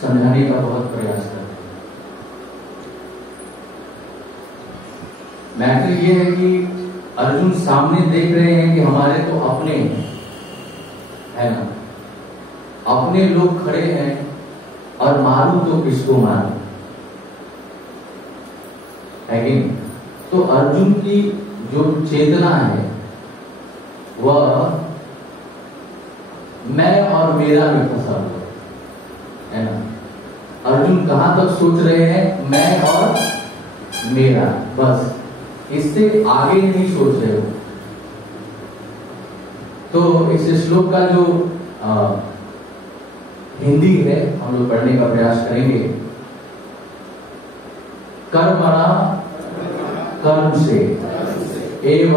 समझाने का बहुत प्रयास करते हैं। मैटर ये है कि अर्जुन सामने देख रहे हैं कि हमारे तो अपने हैं, है ना, अपने लोग खड़े हैं और मारू तो किसको मारू, है कि नहीं? तो अर्जुन की जो चेतना है वह मैं और मेरा में फंसा हुआ है ना। अर्जुन कहां तक सोच रहे हैं? मैं और मेरा, बस, इससे आगे नहीं सोच रहे हो। तो इस श्लोक का जो हिंदी है हम लोग पढ़ने का प्रयास करेंगे। कर्मणा, कर्म से, एव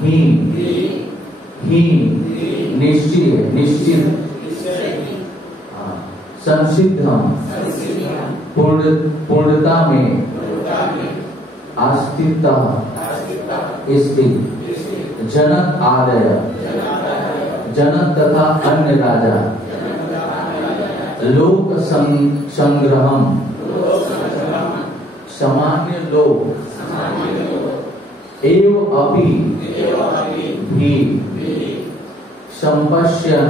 हीन निश्चय, निश्चित, संसिद्धम, पूर्णता में, आस्तिकता स्थित, जनक आदय, जनक तथा अन्य राजा, लोक संग्रहम, सामान्य लोग, एव अपि भी, संपश्यन,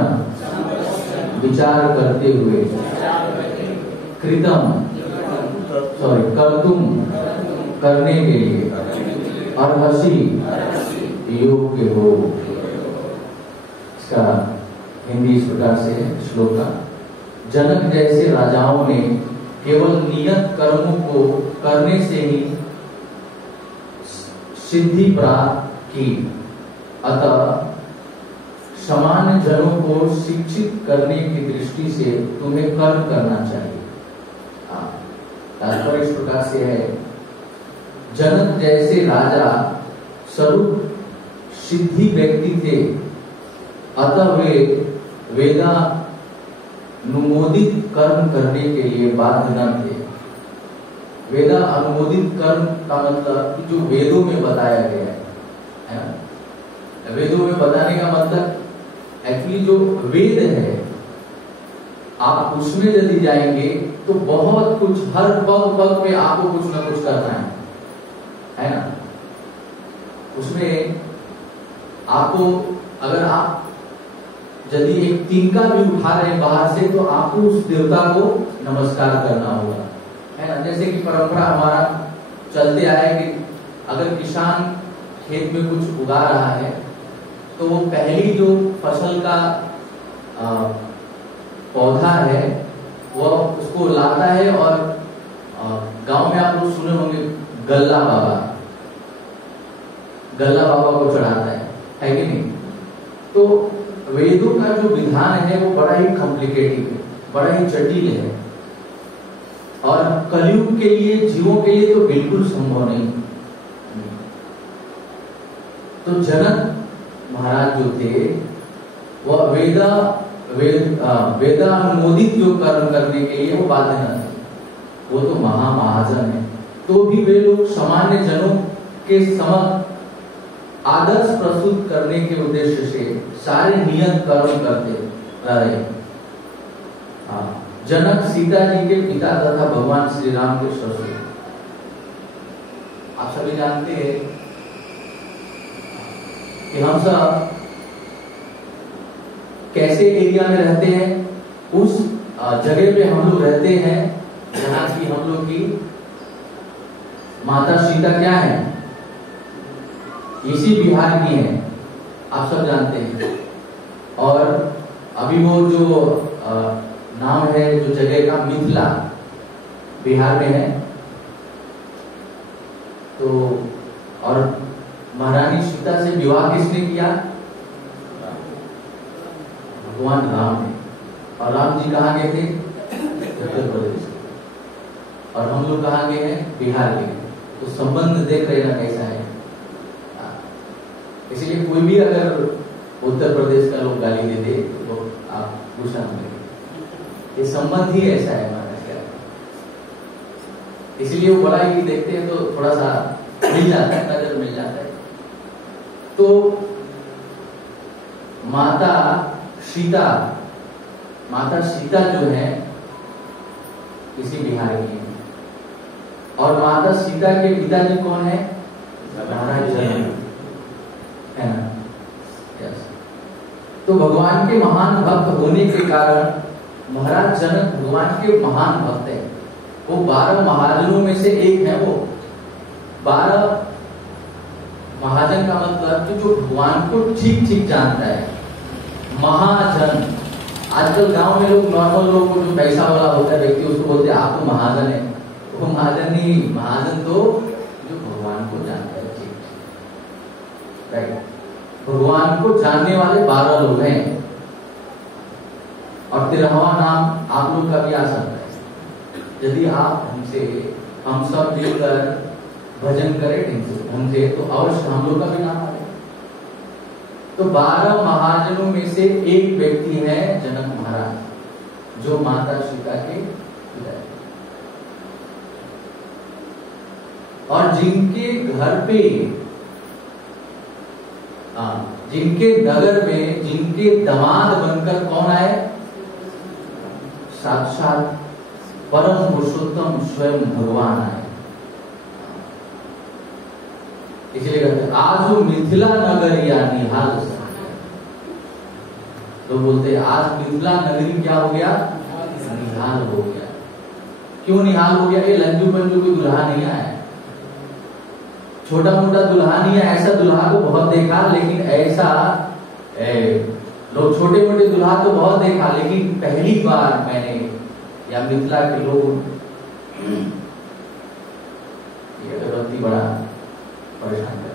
विचार करते हुए, कृतम, कर्तुम, करने के लिए, अर्हसि, योग्य हो। इसका हिंदी इस प्रकार से है श्लोक का। जनक जैसे राजाओं ने केवल नियत कर्मों को करने से ही सिद्धि प्राप्त की, अतः सामान्य जनों को शिक्षित करने की दृष्टि से तुम्हें कर्म करना चाहिए। तात्पर्य इस प्रकार से है, जनक जैसे राजा स्वरूप सिद्धि व्यक्ति थे, अतः वे वेदानुमोदित कर्म करने के लिए बाध्य न थे। वेदा अनुमोदित कर्म का मतलब जो वेदों में बताया गया है ना। वेदों में बताने का मतलब एक्चुअली जो वेद है, आप उसमें यदि जाएंगे तो बहुत कुछ, हर पग पग पे आपको कुछ ना कुछ करना है ना। उसमें आपको, अगर आप यदि एक तिनका भी उठा रहे हैं बाहर से, तो आपको उस देवता को नमस्कार करना होगा, है ना। जैसे कि परंपरा हमारा चलते आया है कि अगर किसान खेत में कुछ उगा रहा है तो वो पहली जो फसल का पौधा है वो उसको लाता है और गांव में आप लोग सुने होंगे गल्ला बाबा को चढ़ाता है कि नहीं। तो वेदों का जो विधान है वो बड़ा ही कॉम्प्लिकेटेड है, बड़ा ही जटिल है, और कलयुग के लिए, जीवों के लिए तो बिल्कुल संभव नहीं। तो जनक महाराज जो थे वह वेदानुमोदित जो कर्म करने के लिए वो बाध्य न थे, वो तो महाजन है। तो भी वे लोग सामान्य जनों के समक्ष आदर्श प्रस्तुत करने के उद्देश्य से सारे नियत कर्म करते रहे। जनक सीता जी के पिता तथा भगवान श्री राम के ससुर। आप सभी जानते हैं कि हम सब कैसे एरिया में रहते हैं। उस जगह पे हम लोग रहते हैं जहां की हम लोग की माता सीता क्या है, इसी बिहार की है, आप सब जानते हैं। और अभी वो जो नाम है जो जगह का, मिथिला, बिहार में है। तो और महारानी सीता से विवाह किसने किया? भगवान राम ने। और राम जी कहाँ गए थे? उत्तर प्रदेश। और हम लोग कहाँ गए हैं? बिहार के। तो संबंध देख रहे ना कैसा है। इसलिए कोई भी अगर उत्तर प्रदेश का लोग गाली दे दे तो आप गुस्सा मत करिए, ये संबंध ही ऐसा है हमारा क्या। इसलिए वो बड़ा ही देखते हैं तो थोड़ा सा मिल जाता है, नजर मिल जाता है। तो माता सीता जो है किसी बिहार की है। और माता सीता के पिताजी कौन है? महाराज जनक, है ना? यस। तो भगवान के महान भक्त होने के कारण महाराज जनक भगवान के महान भक्त है। वो 12 महाजनों में से एक है। वो 12 महाजन का मतलब कि जो भगवान को ठीक ठीक जानता है। महाजन, आजकल गांव में लोग, नॉर्मल लोग को जो पैसा वाला होता है व्यक्ति, उसको बोलते हैं आप तो महाजन है। वो महाजन नहीं, महाजन तो जो भगवान को जानता है ठीक, राइट। भगवान को जानने वाले 12 लोग हैं। और 13वां नाम आप लोग का भी आ सकता है। यदि आप हम सब मिलकर भजन करें हमसे, तो अवश्य हम लोग का भी नाम आएगा। तो 12 महाजनों में से एक व्यक्ति है जनक महाराज, जो माता सीता के पिता है। और जिनके घर पे, जिनके नगर में जिनके दामाद बनकर कौन आए? साक्षात परम पुरुषोत्तम स्वयं भगवान आए। इसलिए कहते हैं आज मिथिला नगर या निहाल। तो बोलते हैं आज मिथिला नगरी क्या हो गया? निहाल हो गया। क्यों निहाल हो गया? ये लंजू पंजू कोई दुल्हा नहीं आया, छोटा मोटा दुल्हा नहीं है। ऐसा दुल्हा तो बहुत देखा, लेकिन ऐसा लोग छोटे मोटे दुल्हा तो बहुत देखा, लेकिन पहली बार मैंने या मिथिला के लोग ये अगरबत्ती बड़ा परेशान कर।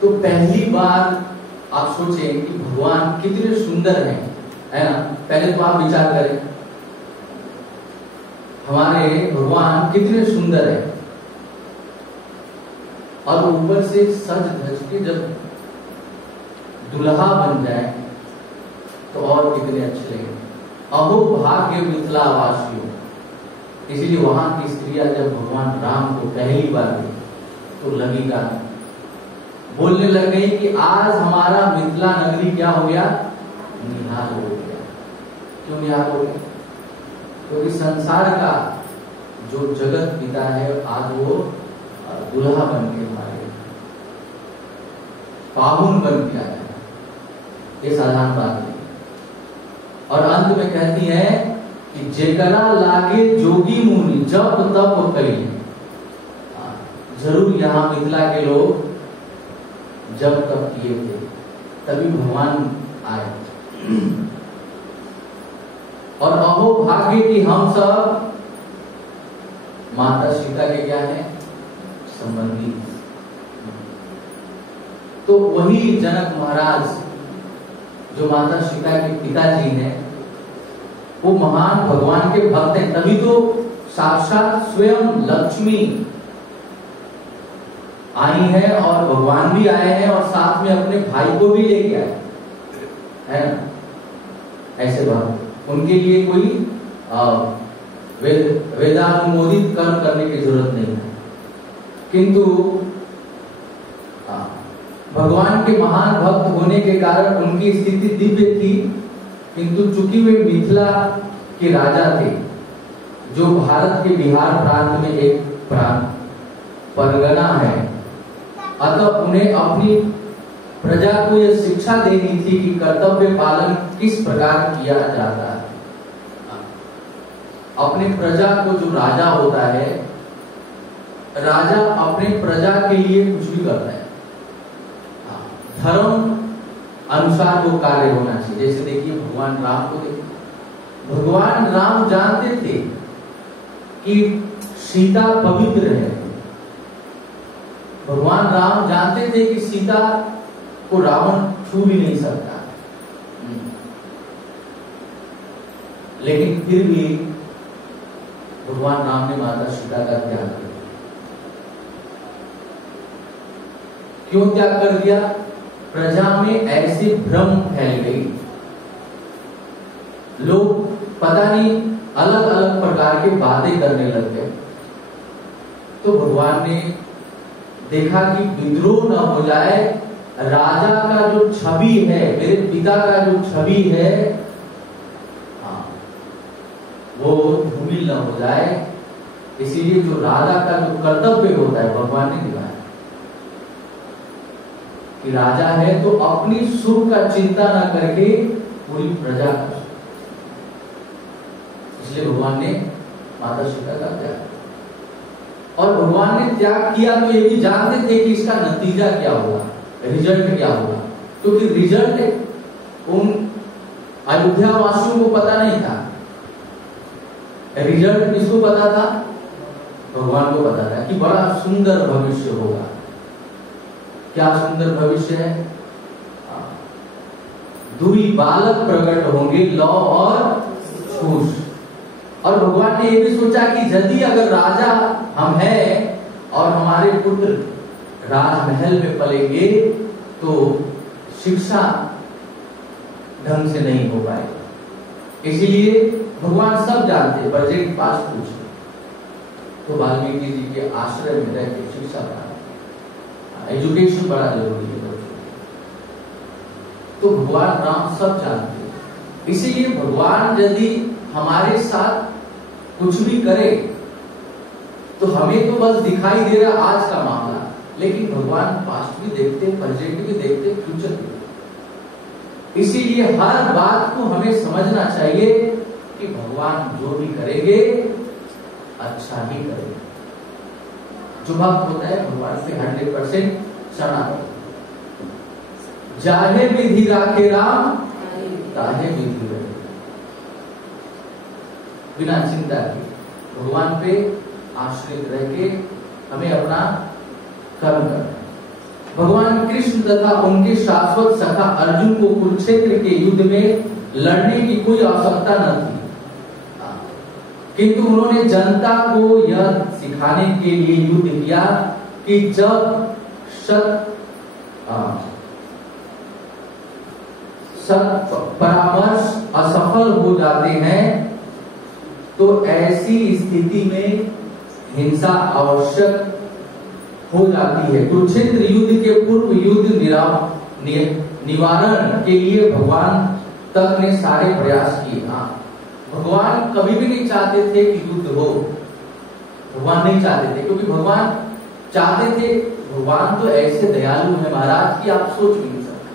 तो पहली बार आप सोचें कि भगवान कितने सुंदर हैं, है ना? पहले तो आप विचार करें हमारे भगवान कितने सुंदर है। और ऊपर से सज धज के जब दुल्हा बन जाए तो और कितने अच्छे लगे। अहो भाग्य मिथिला वासियों। इसलिए वहां की स्त्रियां जब भगवान राम को पहली बार देखी तो लगेगा, बोलने लग गई कि आज हमारा मिथिला नगरी क्या हो गया? निहाल हो गया। क्यों निहाल हो गया? क्योंकि संसार का जो जगत पिता है आज वो दुल्हा बन के हमारे पाहुन बन के आया। ये साधारण बात नहीं। और अंत में कहती है कि जेकरा लागे जोगी मुनि जब तब कई। जरूर यहाँ मिथिला के लोग जब तब किए थे, तभी भगवान आए। और अहो भाग्य कि हम सब माता सीता के क्या है? संबंधी। तो वही जनक महाराज जो माता सीता के पिताजी हैं, वो महान भगवान के भक्त हैं। तभी तो साक्षात स्वयं लक्ष्मी आई है और भगवान भी आए हैं और साथ में अपने भाई को भी लेके आए, है ना? ऐसे बात उनके लिए कोई वेदानुमोदित कर्म करने की जरूरत नहीं है। किंतु भगवान के महान भक्त होने के कारण उनकी स्थिति दिव्य थी। किंतु चूंकि वे मिथिला के राजा थे, जो भारत के बिहार प्रांत में एक परगना है, अतः उन्हें अपनी प्रजा को यह शिक्षा देनी थी कि कर्तव्य पालन किस प्रकार किया जाता है। अपने प्रजा को, जो राजा होता है, राजा अपने प्रजा के लिए कुछ भी करता है, धर्म अनुसार वो कार्य होना चाहिए। जैसे देखिए भगवान राम को देखिए, भगवान राम जानते थे कि सीता पवित्र है। भगवान राम जानते थे कि सीता को रावण छू भी नहीं सकता, लेकिन फिर भी भगवान राम ने माता सीता का त्याग किया। क्यों त्याग कर दिया? प्रजा में ऐसी भ्रम फैल गई, लोग पता नहीं अलग अलग प्रकार की बातें करने लग गए। तो भगवान ने देखा कि विद्रोह न हो जाए, राजा का जो छवि है, मेरे पिता का जो छवि है, हाँ, वो धूमिल न हो जाए। इसीलिए जो राजा का जो कर्तव्य होता है भगवान ने दिखाया कि राजा है तो अपनी सुख का चिंता न करके पूरी प्रजा का, इसलिए भगवान ने माता सीता का त्याग, और भगवान ने त्याग किया तो ये भी जानते थे कि इसका नतीजा क्या होगा, रिजल्ट क्या होगा, क्योंकि रिजल्ट उन अयोध्या वासियों को पता नहीं था। रिजल्ट किसको पता था? भगवान को पता था कि बड़ा सुंदर भविष्य होगा। क्या सुंदर भविष्य है? दुई बालक प्रकट होंगे, लौ और कुश। और भगवान ने यह भी सोचा कि यदि अगर राजा हम हैं और हमारे पुत्र राजमहल में पलेंगे तो शिक्षा ढंग से नहीं हो पाएगी। इसीलिए भगवान सब जानते, बजट पास पूछे तो वाल्मीकि जी के आश्रय में रह के शिक्षा पाए। एजुकेशन बड़ा जरूरी है बच्चों, तो भगवान राम सब जानते। इसीलिए भगवान यदि हमारे साथ कुछ भी करे तो हमें तो बस दिखाई दे रहा आज का मामला, लेकिन भगवान पास्ट भी देखते, प्रेजेंट भी देखते, फ्यूचर भी। इसीलिए हर बात को हमें समझना चाहिए कि भगवान जो भी करेंगे अच्छा ही करेंगे। जो भक्त होता है भगवान पे 100% शरणागत, जाहे विधि राखे राम ताहे विधि रहे, बिना चिंता के भगवान पे आश्रित रह के हमें अपना कर्म करना है। भगवान कृष्ण तथा उनके शाश्वत सखा अर्जुन को कुरुक्षेत्र के युद्ध में लड़ने की कोई आवश्यकता न थी, किंतु उन्होंने जनता को यह सिखाने के लिए युद्ध किया कि जब सत परामर्श असफल हो जाते हैं तो ऐसी स्थिति में हिंसा आवश्यक हो जाती है। कुरुक्षेत्र युद्ध के पूर्व युद्ध निवारण के लिए भगवान तक ने सारे प्रयास किए। भगवान कभी भी नहीं चाहते थे कि युद्ध हो, भगवान नहीं चाहते थे, क्योंकि भगवान चाहते थे, भगवान तो ऐसे दयालु है महाराज कि आप सोच भी नहीं सकते।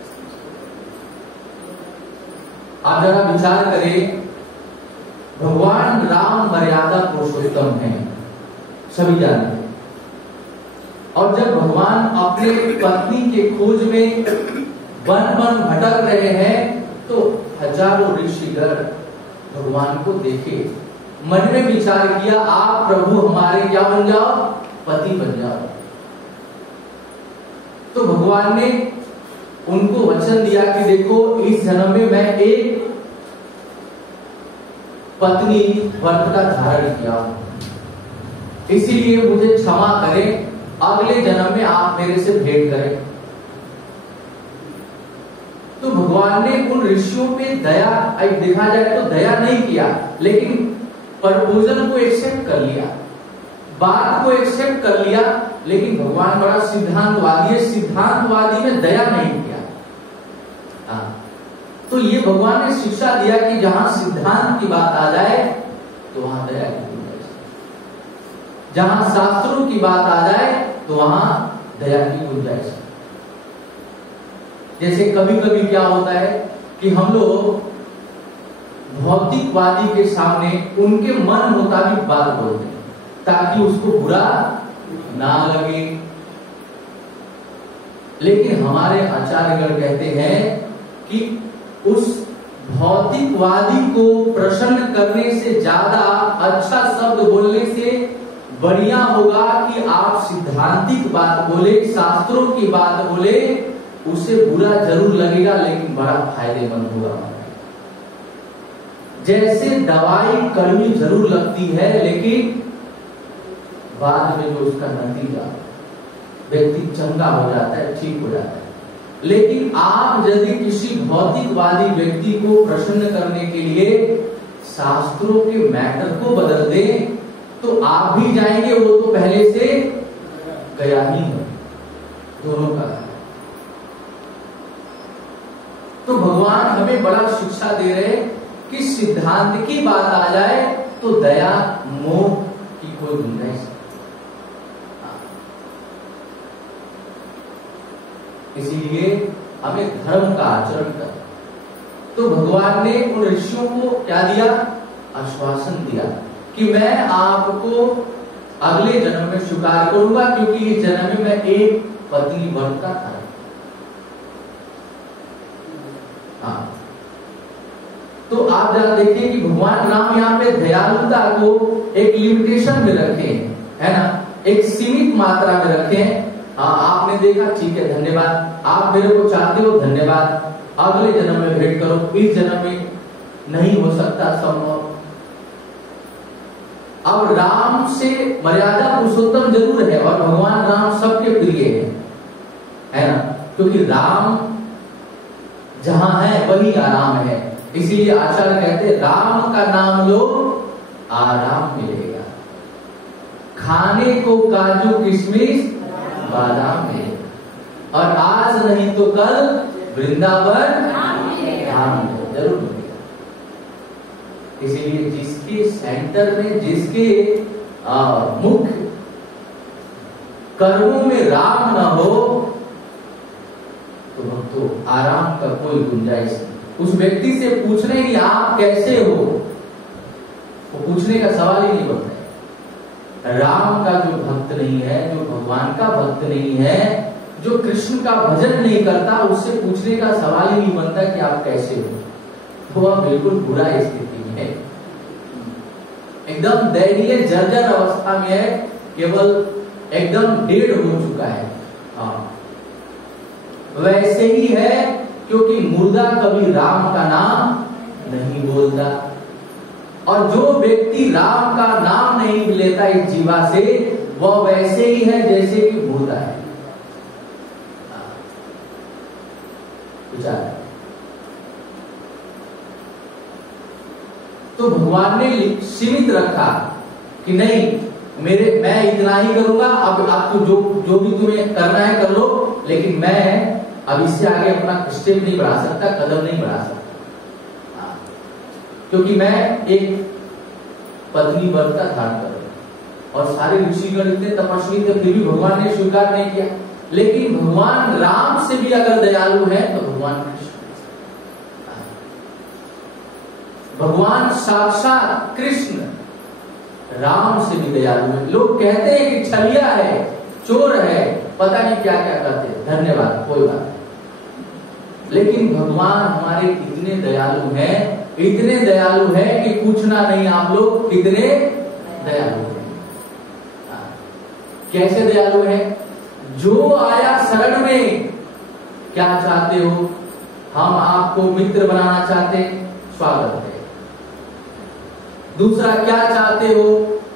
आप जरा विचार करें, भगवान राम मर्यादा पुरुषोत्तम है, सभी जानते हैं, और जब भगवान अपने पत्नी के खोज में वन वन भटक रहे हैं तो हजारों ऋषिगण भगवान को देखे, मन में विचार किया आप प्रभु हमारे क्या बन जाओ, पति बन जाओ। तो भगवान ने उनको वचन दिया कि देखो इस जन्म में मैं एक पत्नी व्रत का धारण किया हूं, इसीलिए मुझे क्षमा करें, अगले जन्म में आप मेरे से भेंट करें। तो भगवान ने उन ऋषियों पे दया, देखा जाए तो दया नहीं किया, लेकिन प्रपोजल को एक्सेप्ट कर लिया, बात को एक्सेप्ट कर लिया, लेकिन भगवान बड़ा सिद्धांतवादी है, सिद्धांतवादी में दया नहीं किया। तो ये भगवान ने शिक्षा दिया कि जहां सिद्धांत की बात आ जाए तो वहां दया की गुंजाइश, जहां शास्त्रों की बात आ जाए तो वहां दया की गुंजाइश। जैसे कभी कभी क्या होता है कि हम लोग भौतिकवादी के सामने उनके मन मुताबिक बात बोलते हैं ताकि उसको बुरा ना लगे, लेकिन हमारे आचार्यगण कहते हैं कि उस भौतिकवादी को प्रसन्न करने से ज्यादा अच्छा शब्द बोलने से बढ़िया होगा कि आप सिद्धांतिक बात बोले, शास्त्रों की बात बोले, उसे बुरा जरूर लगेगा लेकिन बड़ा फायदेमंद होगा। जैसे दवाई कड़वी जरूर लगती है लेकिन बाद में जो उसका नतीजा व्यक्ति चंगा हो जाता है, ठीक हो जाता है। लेकिन आप यदि किसी भौतिकवादी व्यक्ति को प्रसन्न करने के लिए शास्त्रों के मैटर को बदल दें तो आप भी जाएंगे, वो तो पहले से गया ही है, दोनों का। तो भगवान हमें बड़ा शिक्षा दे रहे हैं कि सिद्धांत की बात आ जाए तो दया मोह की कोई गुंजाइश नहीं। इसीलिए हमें धर्म का आचरण करना। तो भगवान ने उन ऋषियों को क्या दिया? आश्वासन दिया कि मैं आपको अगले जन्म में स्वीकार करूंगा, क्योंकि इस जन्म में मैं एक पत्नी बनता था। हाँ, तो आप जरा देखिए कि भगवान राम यहाँ पे दयालुता को एक लिमिटेशन में रखे, है ना, एक सीमित मात्रा में रखे। आपने देखा, ठीक है, धन्यवाद, आप मेरे को चाहते हो, धन्यवाद, अगले जन्म में भेंट करो, इस जन्म में नहीं हो सकता संभव। अब राम से मर्यादा पुरुषोत्तम जरूर है और भगवान राम सबके प्रिय है ना, क्योंकि राम जहां है वही आराम है। इसीलिए आचार्य कहते राम का नाम लो आराम मिलेगा, खाने को काजू किशमिश बादाम मिलेगा, और आज नहीं तो कल वृंदावन धाम जरूर मिलेगा। इसीलिए जिसके सेंटर में, जिसके मुख्य कर्मों में राम न हो तो आराम का कोई गुंजाइश नहीं। उस व्यक्ति से पूछने की आप कैसे हो, वो पूछने का सवाल ही नहीं बनता है। राम का जो भक्त नहीं है, जो भगवान का भक्त नहीं है, जो कृष्ण का भजन नहीं करता, उससे पूछने का सवाल ही नहीं बनता कि आप कैसे हो। तो वह बिल्कुल बुरा स्थिति में है, एकदम दयनीय जर्जर अवस्था में है, केवल एकदम डेढ़ हो चुका है। हाँ, वैसे ही है, क्योंकि मुर्दा कभी राम का नाम नहीं बोलता, और जो व्यक्ति राम का नाम नहीं लेता इस जीवा से, वह वैसे ही है जैसे कि मुर्दा है। तो भगवान ने सीमित रखा कि नहीं, मैं इतना ही करूंगा, अब आपको जो भी तुम्हें करना है कर लो, लेकिन मैं अब इससे आगे अपना स्टेप नहीं बढ़ा सकता, कदम नहीं बढ़ा सकता, क्योंकि मैं एक पत्नी व्रत का धारण करूंगा। और सारे ऋषिगण इतने तपस्वी थे, फिर भी भगवान ने स्वीकार नहीं किया। लेकिन भगवान राम से भी अगर दयालु है तो भगवान कृष्ण, भगवान साक्षात कृष्ण राम से भी दयालु है। लोग कहते हैं कि छलिया है, चोर है, पता नहीं क्या क्या करते हैं, धन्यवाद, कोई बात नहीं। लेकिन भगवान हमारे इतने दयालु हैं, इतने दयालु हैं कि पूछना नहीं आप लोग कितने दयालु हैं। कैसे दयालु हैं? जो आया शरण में, क्या चाहते हो? हम आपको मित्र बनाना चाहते, स्वागत है। दूसरा, क्या चाहते हो?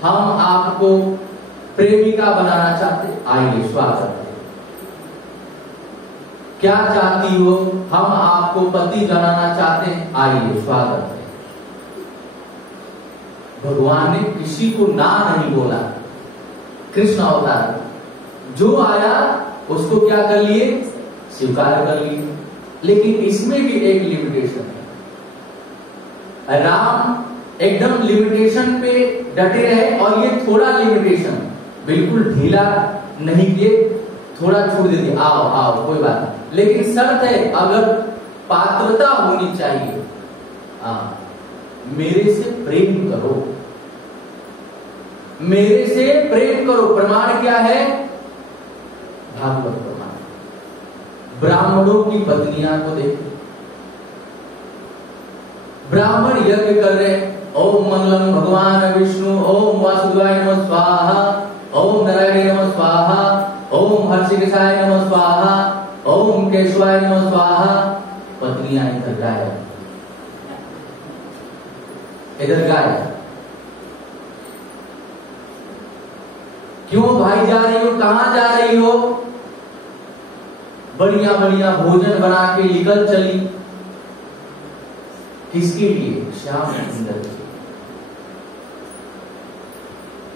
हम आपको प्रेमिका बनाना चाहते, आइए, स्वागत है। क्या चाहती हो? हम आपको पति बनाना चाहते, आइए, स्वागत है। भगवान ने किसी को ना नहीं बोला। कृष्ण अवतार जो आया उसको क्या कर लिए? स्वीकार कर लिए। लेकिन इसमें भी एक लिमिटेशन है। राम एकदम लिमिटेशन पे डटे रहे, और ये थोड़ा लिमिटेशन बिल्कुल ढीला नहीं किए, थोड़ा छूट दे दिया, आओ आओ कोई बात नहीं। लेकिन शर्त है, अगर पात्रता होनी चाहिए, मेरे से प्रेम करो, मेरे से प्रेम करो। प्रमाण क्या है? भागवत प्रमाण। ब्राह्मणों की पत्नियां को देखो, ब्राह्मण यज्ञ कर रहे, ओम मंगलम भगवान विष्णु, ओम वासुदेवाय नमः स्वाहा, ओम नारायण नमः स्वाहा, ओम हर्षिकेशाय नमः स्वाहा, ओम केशवाय नमः स्वाहा। पत्नियां इधर गायब, इधर गायब। क्यों भाई जा रही हो? कहां जा रही हो? बढ़िया बढ़िया भोजन बना के निकल चली, किसके लिए? श्याम सुंदर के।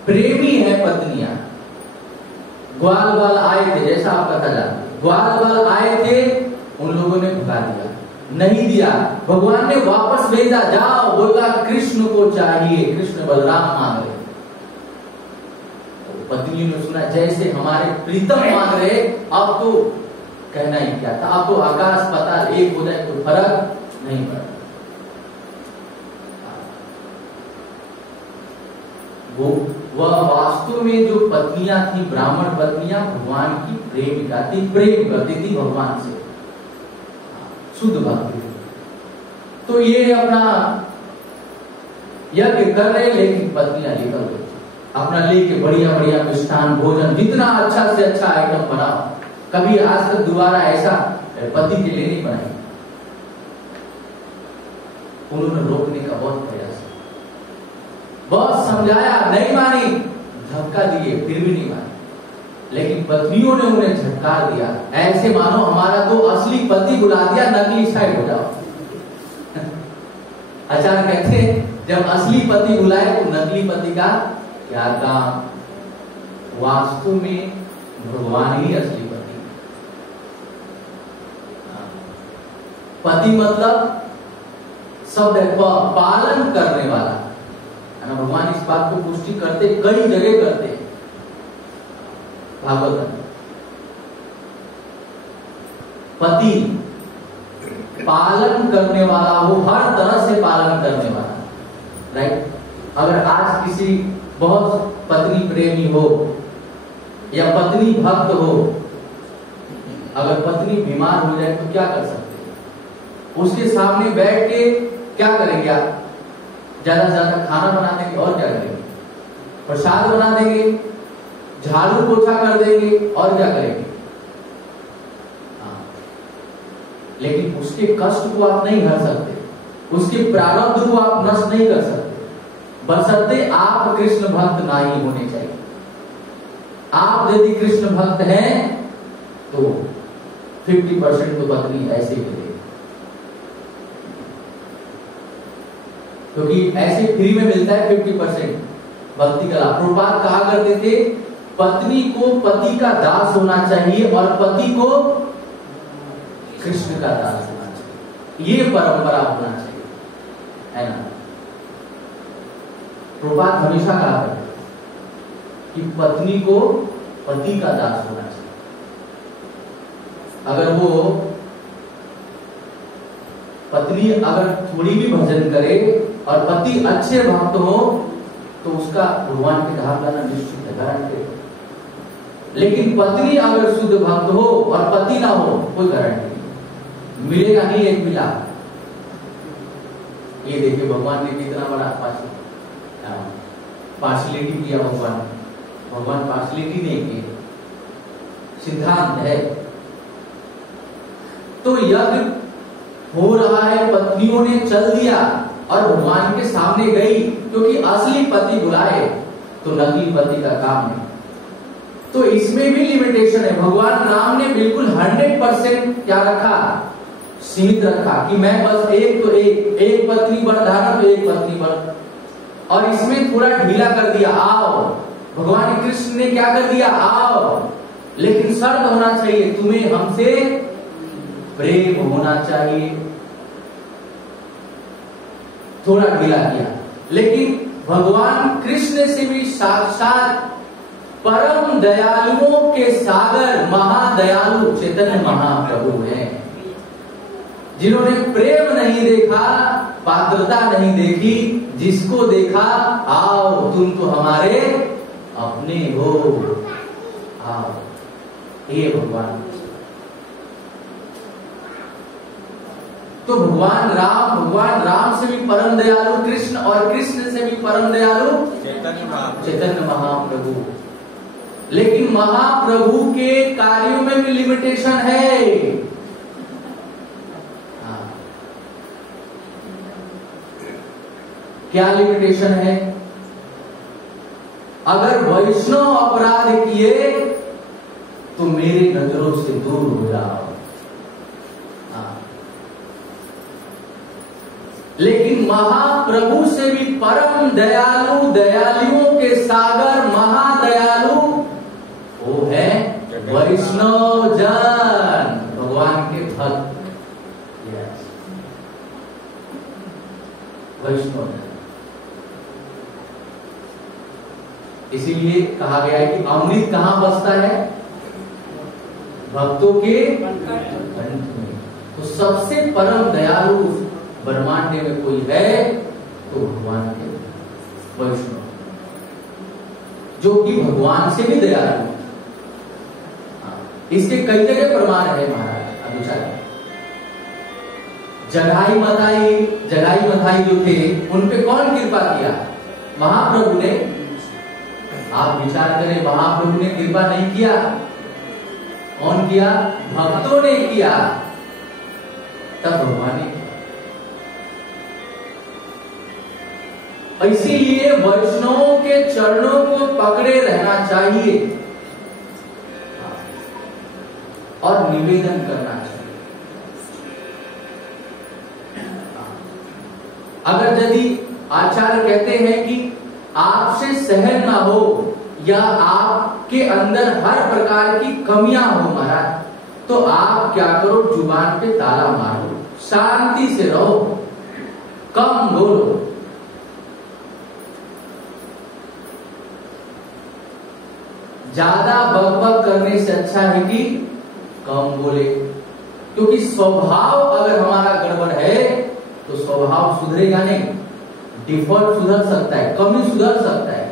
प्रेमी है पत्नियां। ग्वाल बाल आए थे, जैसा आप कथा जानते, ग्वाल बाल आए थे, उन लोगों ने भगा दिया, नहीं दिया, भगवान ने वापस भेजा, जाओ, बोला कृष्ण को चाहिए, कृष्ण बलराम मांग रहे। तो पत्नी ने सुना जैसे हमारे प्रीतम मांग रहे, अब तो कहना ही क्या था, अब तो आकाश पाताल एक हो जाए तो फर्क नहीं पड़ता। वह वास्तव में जो पत्नियां थी, ब्राह्मण पत्नियां, भगवान की प्रेमिका थी, प्रेम करती थी भगवान से, शुद्ध भक्ति। तो ये अपना यज्ञ कर रहे, लेकिन पत्नियां निकल गई, अपना लेके बढ़िया बढ़िया मिष्ठान भोजन, जितना अच्छा से अच्छा आइटम बनाओ, कभी आज तक दोबारा ऐसा पति के लिए नहीं बनाई। उन्होंने रोकने का बहुत प्रयास, बहुत समझाया, नहीं मानी, धक्का दिए, फिर भी नहीं मानी। लेकिन पत्नियों ने उन्हें झटकार दिया, ऐसे मानो हमारा तो असली पति बुला दिया, नकली साइड हो जाओ। आचार्य कहते जब असली पति बुलाए तो नकली पति का क्या काम, वास्तव में भगवान ही असली पति। पति मतलब शब्द है पालन करने वाला, भगवान इस बात को पुष्टि करते, कई जगह करते हैं भागवत में। पति पालन करने वाला हो, हर तरह से पालन करने वाला, राइट। अगर आज किसी बहुत पत्नी प्रेमी हो या पत्नी भक्त हो, अगर पत्नी बीमार हो जाए तो क्या कर सकते हैं? उसके सामने बैठ के क्या करेंगे आप? ज्यादा से ज्यादा खाना बना देंगे, और क्या करेंगे? प्रसाद बना देंगे, झाड़ू पोछा कर देंगे, और क्या करेंगे? लेकिन उसके कष्ट को आप नहीं हर सकते, उसके प्रारब्ध को आप नष्ट नहीं कर सकते, बशर्ते आप कृष्ण भक्त ना ही होने चाहिए। आप यदि कृष्ण भक्त हैं तो 50% तो पत्नी ऐसे ही करेगी, क्योंकि ऐसे फ्री में मिलता है 50% भक्ति का लाभ। प्रभुपाद कहा करते थे पत्नी को पति का दास होना चाहिए और पति को कृष्ण का दास होना चाहिए, ये परंपरा होना चाहिए, है ना। प्रभुपाद हमेशा कहा करते कि पत्नी को पति का दास होना चाहिए। अगर वो पत्नी अगर थोड़ी भी भजन करे और पति अच्छे भक्त हो तो उसका भगवान के धाम जाना निश्चित है, गारंटी। लेकिन पत्नी अगर शुद्ध भक्त हो और पति ना हो, कोई गारंटी नहीं, मिलेगा नहीं एक मिला। ये देखिए भगवान ने कितना बड़ा पार्शलिटी किया। भगवान पार्शलिटी नहीं किए, सिद्धांत है। तो यज्ञ हो रहा है, पत्नियों ने चल दिया और भगवान के सामने गई, क्योंकि असली पति बुलाए तो नकली पति का काम नहीं। तो इसमें भी लिमिटेशन है। भगवान राम ने बिल्कुल 100% क्या रखा, सीमित रखा कि मैं बस एक पत्नी वर धारण तो एक पत्नी वर, और इसमें थोड़ा ढीला कर दिया, आओ। भगवान कृष्ण ने क्या कर दिया, आओ, लेकिन शर्त होना चाहिए, तुम्हें हमसे प्रेम होना चाहिए। थोड़ा ढीला किया, लेकिन भगवान कृष्ण से भी साक्षात परम दयालुओं के सागर महादयालु चैतन्य महाप्रभु हैं, जिन्होंने प्रेम नहीं देखा, पात्रता नहीं देखी, जिसको देखा आओ तुम तो हमारे अपने हो, आओ। ये भगवान। तो भगवान राम से भी परम दयालु कृष्ण, और कृष्ण से भी परम दयालु चैतन्य महाप्रभु। लेकिन महाप्रभु के कार्यों में भी लिमिटेशन है। क्या लिमिटेशन है? अगर वैष्णव अपराध किए तो मेरे नजरों से दूर हो जाओ। लेकिन महाप्रभु से भी परम दयालु, दयालुओं के सागर महादयालु वो है वैष्णव जन, भगवान के भक्त। वैष्णव धर्म। इसीलिए कहा गया है कि अमृत कहां बसता है? भक्तों के कंठ में। तो सबसे परम दयालु ब्रह्मांड में कोई है तो भगवान के वैष्णव, जो कि भगवान से भी दयालु। इसके कई जगह प्रमाण है महाराज। जगाई मथाई जो थे उन पे कौन कृपा किया? महाप्रभु ने। आप विचार करें, महाप्रभु ने कृपा नहीं किया, कौन किया? भक्तों ने किया, तब भगवान ने किया। इसीलिए वैष्णवों के चरणों को पकड़े रहना चाहिए और निवेदन करना चाहिए। अगर यदि आचार्य कहते हैं कि आपसे सहन ना हो या आपके अंदर हर प्रकार की कमियां हो महाराज, तो आप क्या करो? जुबान पे ताला मारो, शांति से रहो, कम बोलो। ज्यादा बकबक करने से अच्छा है कि कम बोले, क्योंकि स्वभाव अगर हमारा गड़बड़ है तो स्वभाव सुधरेगा नहीं। डिफॉल्ट सुधर सकता है, कमी सुधर सकता है,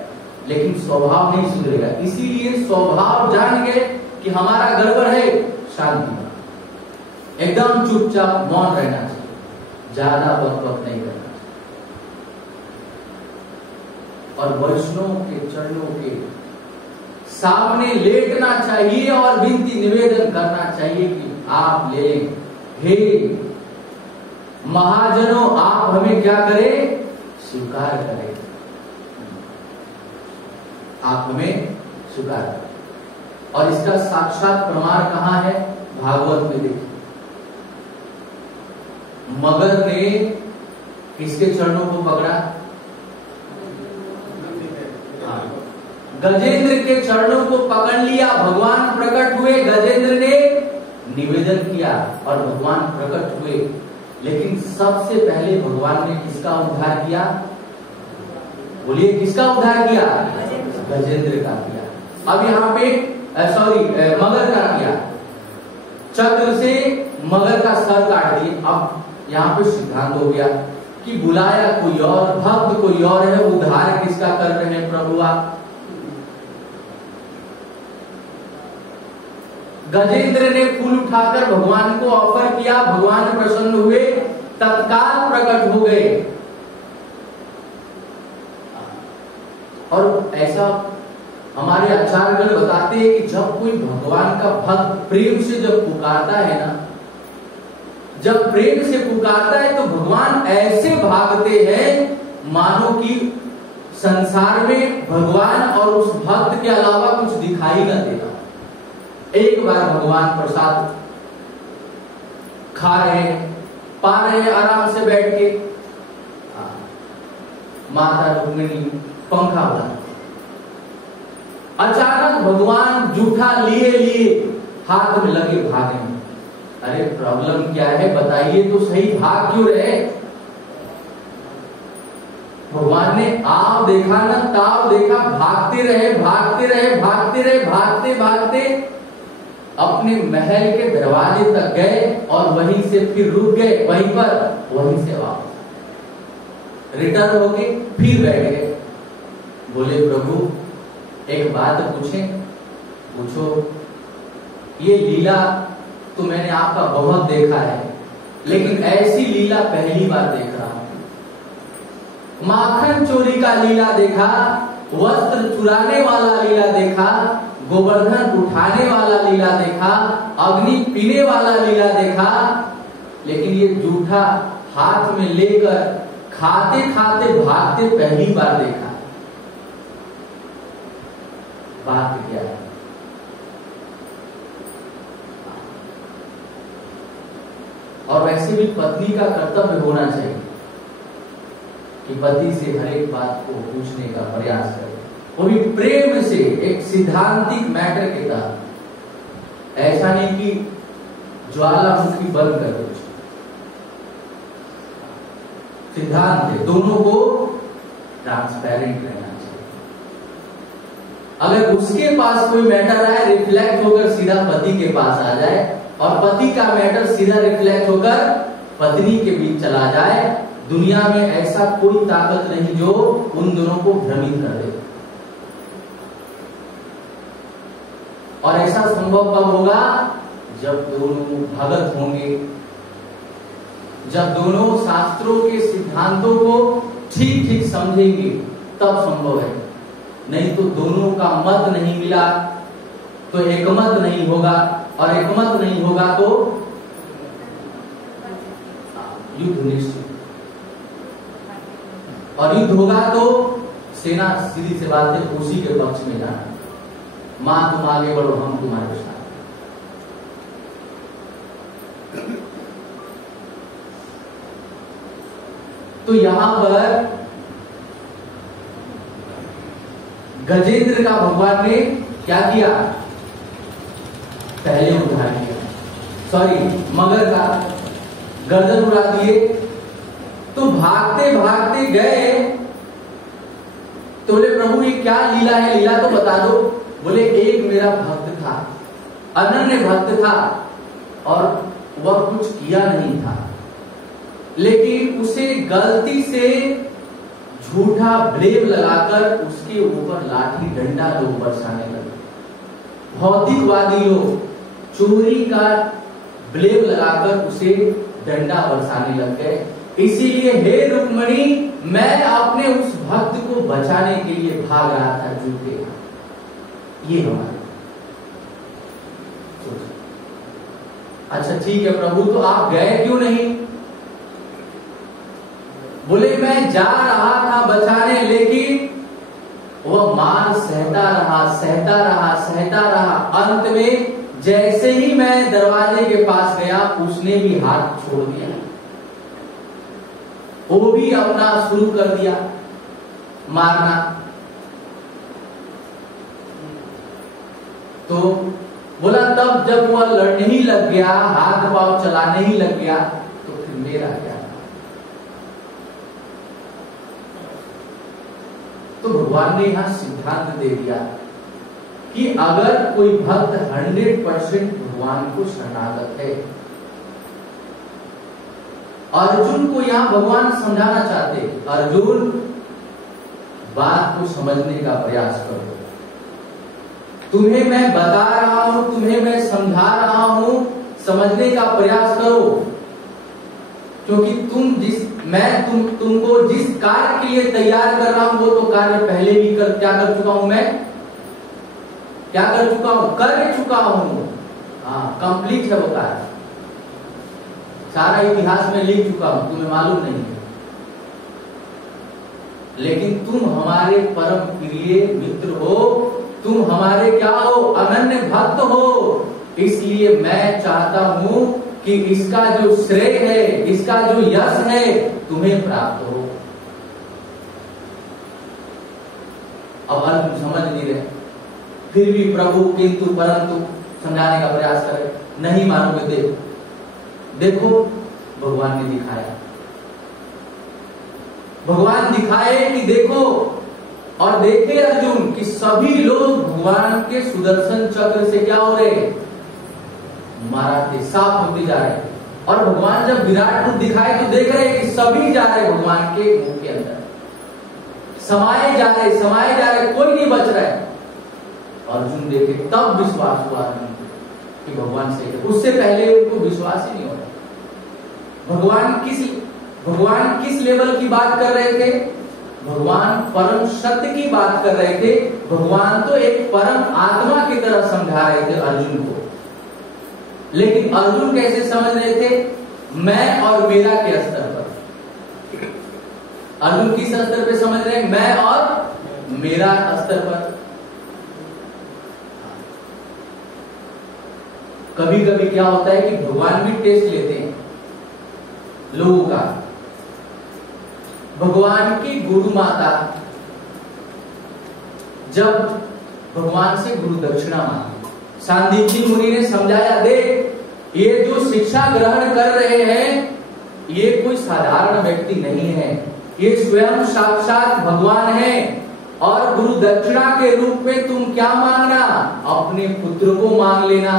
लेकिन स्वभाव नहीं सुधरेगा। इसीलिए स्वभाव जान गए कि हमारा गड़बड़ है, शांति, एकदम चुपचाप मौन रहना चाहिए, ज्यादा बकबक नहीं करना चाहिए। और वैष्णव के चरणों के सामने लेटना चाहिए और विनती निवेदन करना चाहिए कि आप ले, हे महाजनों, आप हमें क्या करें? स्वीकार करें, आप हमें स्वीकार करें। और इसका साक्षात प्रमाण कहां है? भागवत में देखिए, मगध ने किसके चरणों को पकड़ा? गजेंद्र के चरणों को पकड़ लिया, भगवान प्रकट हुए, गजेंद्र ने निवेदन किया और भगवान प्रकट हुए। लेकिन सबसे पहले भगवान ने किसका उद्धार किया? बोलिए, किसका उद्धार किया? गजेंद्र का किया। अब यहाँ पे मगर का किया, चक्र से मगर का सर काट दिए। अब यहाँ पे सिद्धांत हो गया कि बुलाया कोई और, भक्त कोई और है, उद्धार किसका कर रहे हैं प्रभु आप? गजेंद्र ने फूल उठाकर भगवान को ऑफर किया, भगवान प्रसन्न हुए, तत्काल प्रकट हो गए। और ऐसा हमारे आचार्यगण बताते हैं कि जब कोई भगवान का भक्त प्रेम से जब पुकारता है ना, जब प्रेम से पुकारता है तो भगवान ऐसे भागते हैं मानो कि संसार में भगवान और उस भक्त के अलावा कुछ दिखाई न देता। एक बार भगवान प्रसाद खा रहे हैं, पा रहे हैं आराम से बैठ के, माता रुक्मिणी पंखा बना, अचानक भगवान जूठा लिए हाथ में लगे भागे। अरे प्रॉब्लम क्या है बताइए तो सही, भाग क्यों रहे? भगवान ने आव देखा ना ताव देखा, भागते रहे भागते अपने महल के दरवाजे तक गए और वहीं से फिर रुक गए, वहीं से वापस रिटर्न होके फिर बैठ गए। बोले प्रभु एक बात पूछो, ये लीला तो मैंने आपका बहुत देखा है, लेकिन ऐसी लीला पहली बार देख रहा हूं। माखन चोरी का लीला देखा, वस्त्र चुराने वाला लीला देखा, गोवर्धन उठाने वाला लीला देखा, अग्नि पीने वाला लीला देखा, लेकिन ये जूठा हाथ में लेकर खाते खाते भागते पहली बार देखा। बात क्या है? और वैसे भी पत्नी का कर्तव्य होना चाहिए कि पति से हर एक बात को पूछने का प्रयास करे, वो भी प्रेम से, एक सिद्धांतिक मैटर के तहत। ऐसा नहीं कि ज्वालामुखी बंद कर दो। सिद्धांत है, दोनों को ट्रांसपेरेंट रहना चाहिए। अगर उसके पास कोई मैटर आए, रिफ्लेक्ट होकर सीधा पति के पास आ जाए, और पति का मैटर सीधा रिफ्लेक्ट होकर पत्नी के बीच चला जाए, दुनिया में ऐसा कोई ताकत नहीं जो उन दोनों को भ्रमित कर दे। और ऐसा संभव कब होगा? जब दोनों भगत होंगे, जब दोनों शास्त्रों के सिद्धांतों को ठीक ठीक समझेंगे, तब संभव है। नहीं तो दोनों का मत नहीं मिला तो एकमत नहीं होगा, और एकमत नहीं होगा तो युद्ध निश्चित, और युद्ध होगा तो सेना सीधी से बात है उसी के पक्ष में जाना। मां तुम आगे बढ़ो, हम तुम्हारे साथ। तो यहां पर गजेंद्र का भगवान ने क्या किया? पहले उठा लिया, सॉरी मगर का गर्दन उड़ा दिए। तो भागते भागते गए तो बोले प्रभु ये क्या लीला है, लीला तो बता दो। बोले एक मेरा भक्त था, अनन्य भक्त था, और वह कुछ किया नहीं था, लेकिन उसे गलती से झूठा ब्लेम लगाकर उसके ऊपर लाठी डंडा लोग बरसाने लगे। भौतिकवादी लोग चोरी का ब्लेम लगाकर उसे डंडा बरसाने लग गए। इसीलिए हे रुक्मणी, मैं अपने उस भक्त को बचाने के लिए भाग रहा था झूठे। ये हमारे अच्छा ठीक है प्रभु, तो आप गए क्यों नहीं? बोले मैं जा रहा था बचाने, लेकिन वह मार सहता रहा सहता रहा सहता रहा। अंत में जैसे ही मैं दरवाजे के पास गया, उसने भी हाथ छोड़ दिया, वो भी अपना शुरू कर दिया मारना। तो बोला तब जब वह लड़ने ही लग गया, हाथ पांव चलाने ही लग गया, तो फिर मेरा क्या? तो भगवान ने यहां सिद्धांत दे दिया कि अगर कोई भक्त 100% भगवान को शरणागत है, अर्जुन को यहां भगवान समझाना चाहते, अर्जुन बात को समझने का प्रयास करो। तुम्हें मैं बता रहा हूं, तुम्हें मैं समझा रहा हूं, समझने का प्रयास करो, क्योंकि तुमको जिस कार्य के लिए तैयार कर रहा हूं, वो तो कार्य पहले भी क्या कर चुका हूं मैं? क्या कर चुका हूं? कर चुका हूं। हाँ, कंप्लीट है वो कार्य, सारा इतिहास में लिख चुका हूं, तुम्हें मालूम नहीं है। लेकिन तुम हमारे परम प्रिय मित्र हो, तुम हमारे क्या हो? अनन्य भक्त हो। इसलिए मैं चाहता हूं कि इसका जो श्रेय है, इसका जो यश है, तुम्हें प्राप्त हो। अब अर्जुन समझ नहीं रहे, फिर भी प्रभु किंतु परंतु समझाने का प्रयास करे, नहीं मानोगे। देखो भगवान ने दिखाया, भगवान दिखाए कि देखो, और देखे अर्जुन कि सभी लोग भगवान के सुदर्शन चक्र से क्या हो रहे? मारते, साफ होते जा रहे। और भगवान जब विराट रूप दिखाए तो देख रहे कि सभी जा रहे भगवान के मुंह के अंदर, समाये जा रहे, समाये जा रहे, कोई नहीं बच रहा है। अर्जुन देखे तब विश्वास हुआ कि भगवान सही है। उससे पहले उनको विश्वास ही नहीं हो रहा। भगवान किस लेवल की बात कर रहे थे? भगवान परम सत्य की बात कर रहे थे। भगवान तो एक परम आत्मा की तरह समझा रहे थे अर्जुन को, लेकिन अर्जुन कैसे समझ रहे थे? मैं और मेरा के स्तर पर। अर्जुन किस स्तर पे समझ रहे हैं? मैं और मेरा स्तर पर। कभी कभी क्या होता है कि भगवान भी टेस्ट लेते हैं लोगों का। भगवान की गुरु माता जब भगवान से गुरु दक्षिणा मांगी, सांदीपनी मुनि ने समझाया, देख ये जो शिक्षा ग्रहण कर रहे हैं, ये कोई साधारण व्यक्ति नहीं है, ये स्वयं साक्षात भगवान है। और गुरु दक्षिणा के रूप में तुम क्या मांगना, अपने पुत्र को मांग लेना,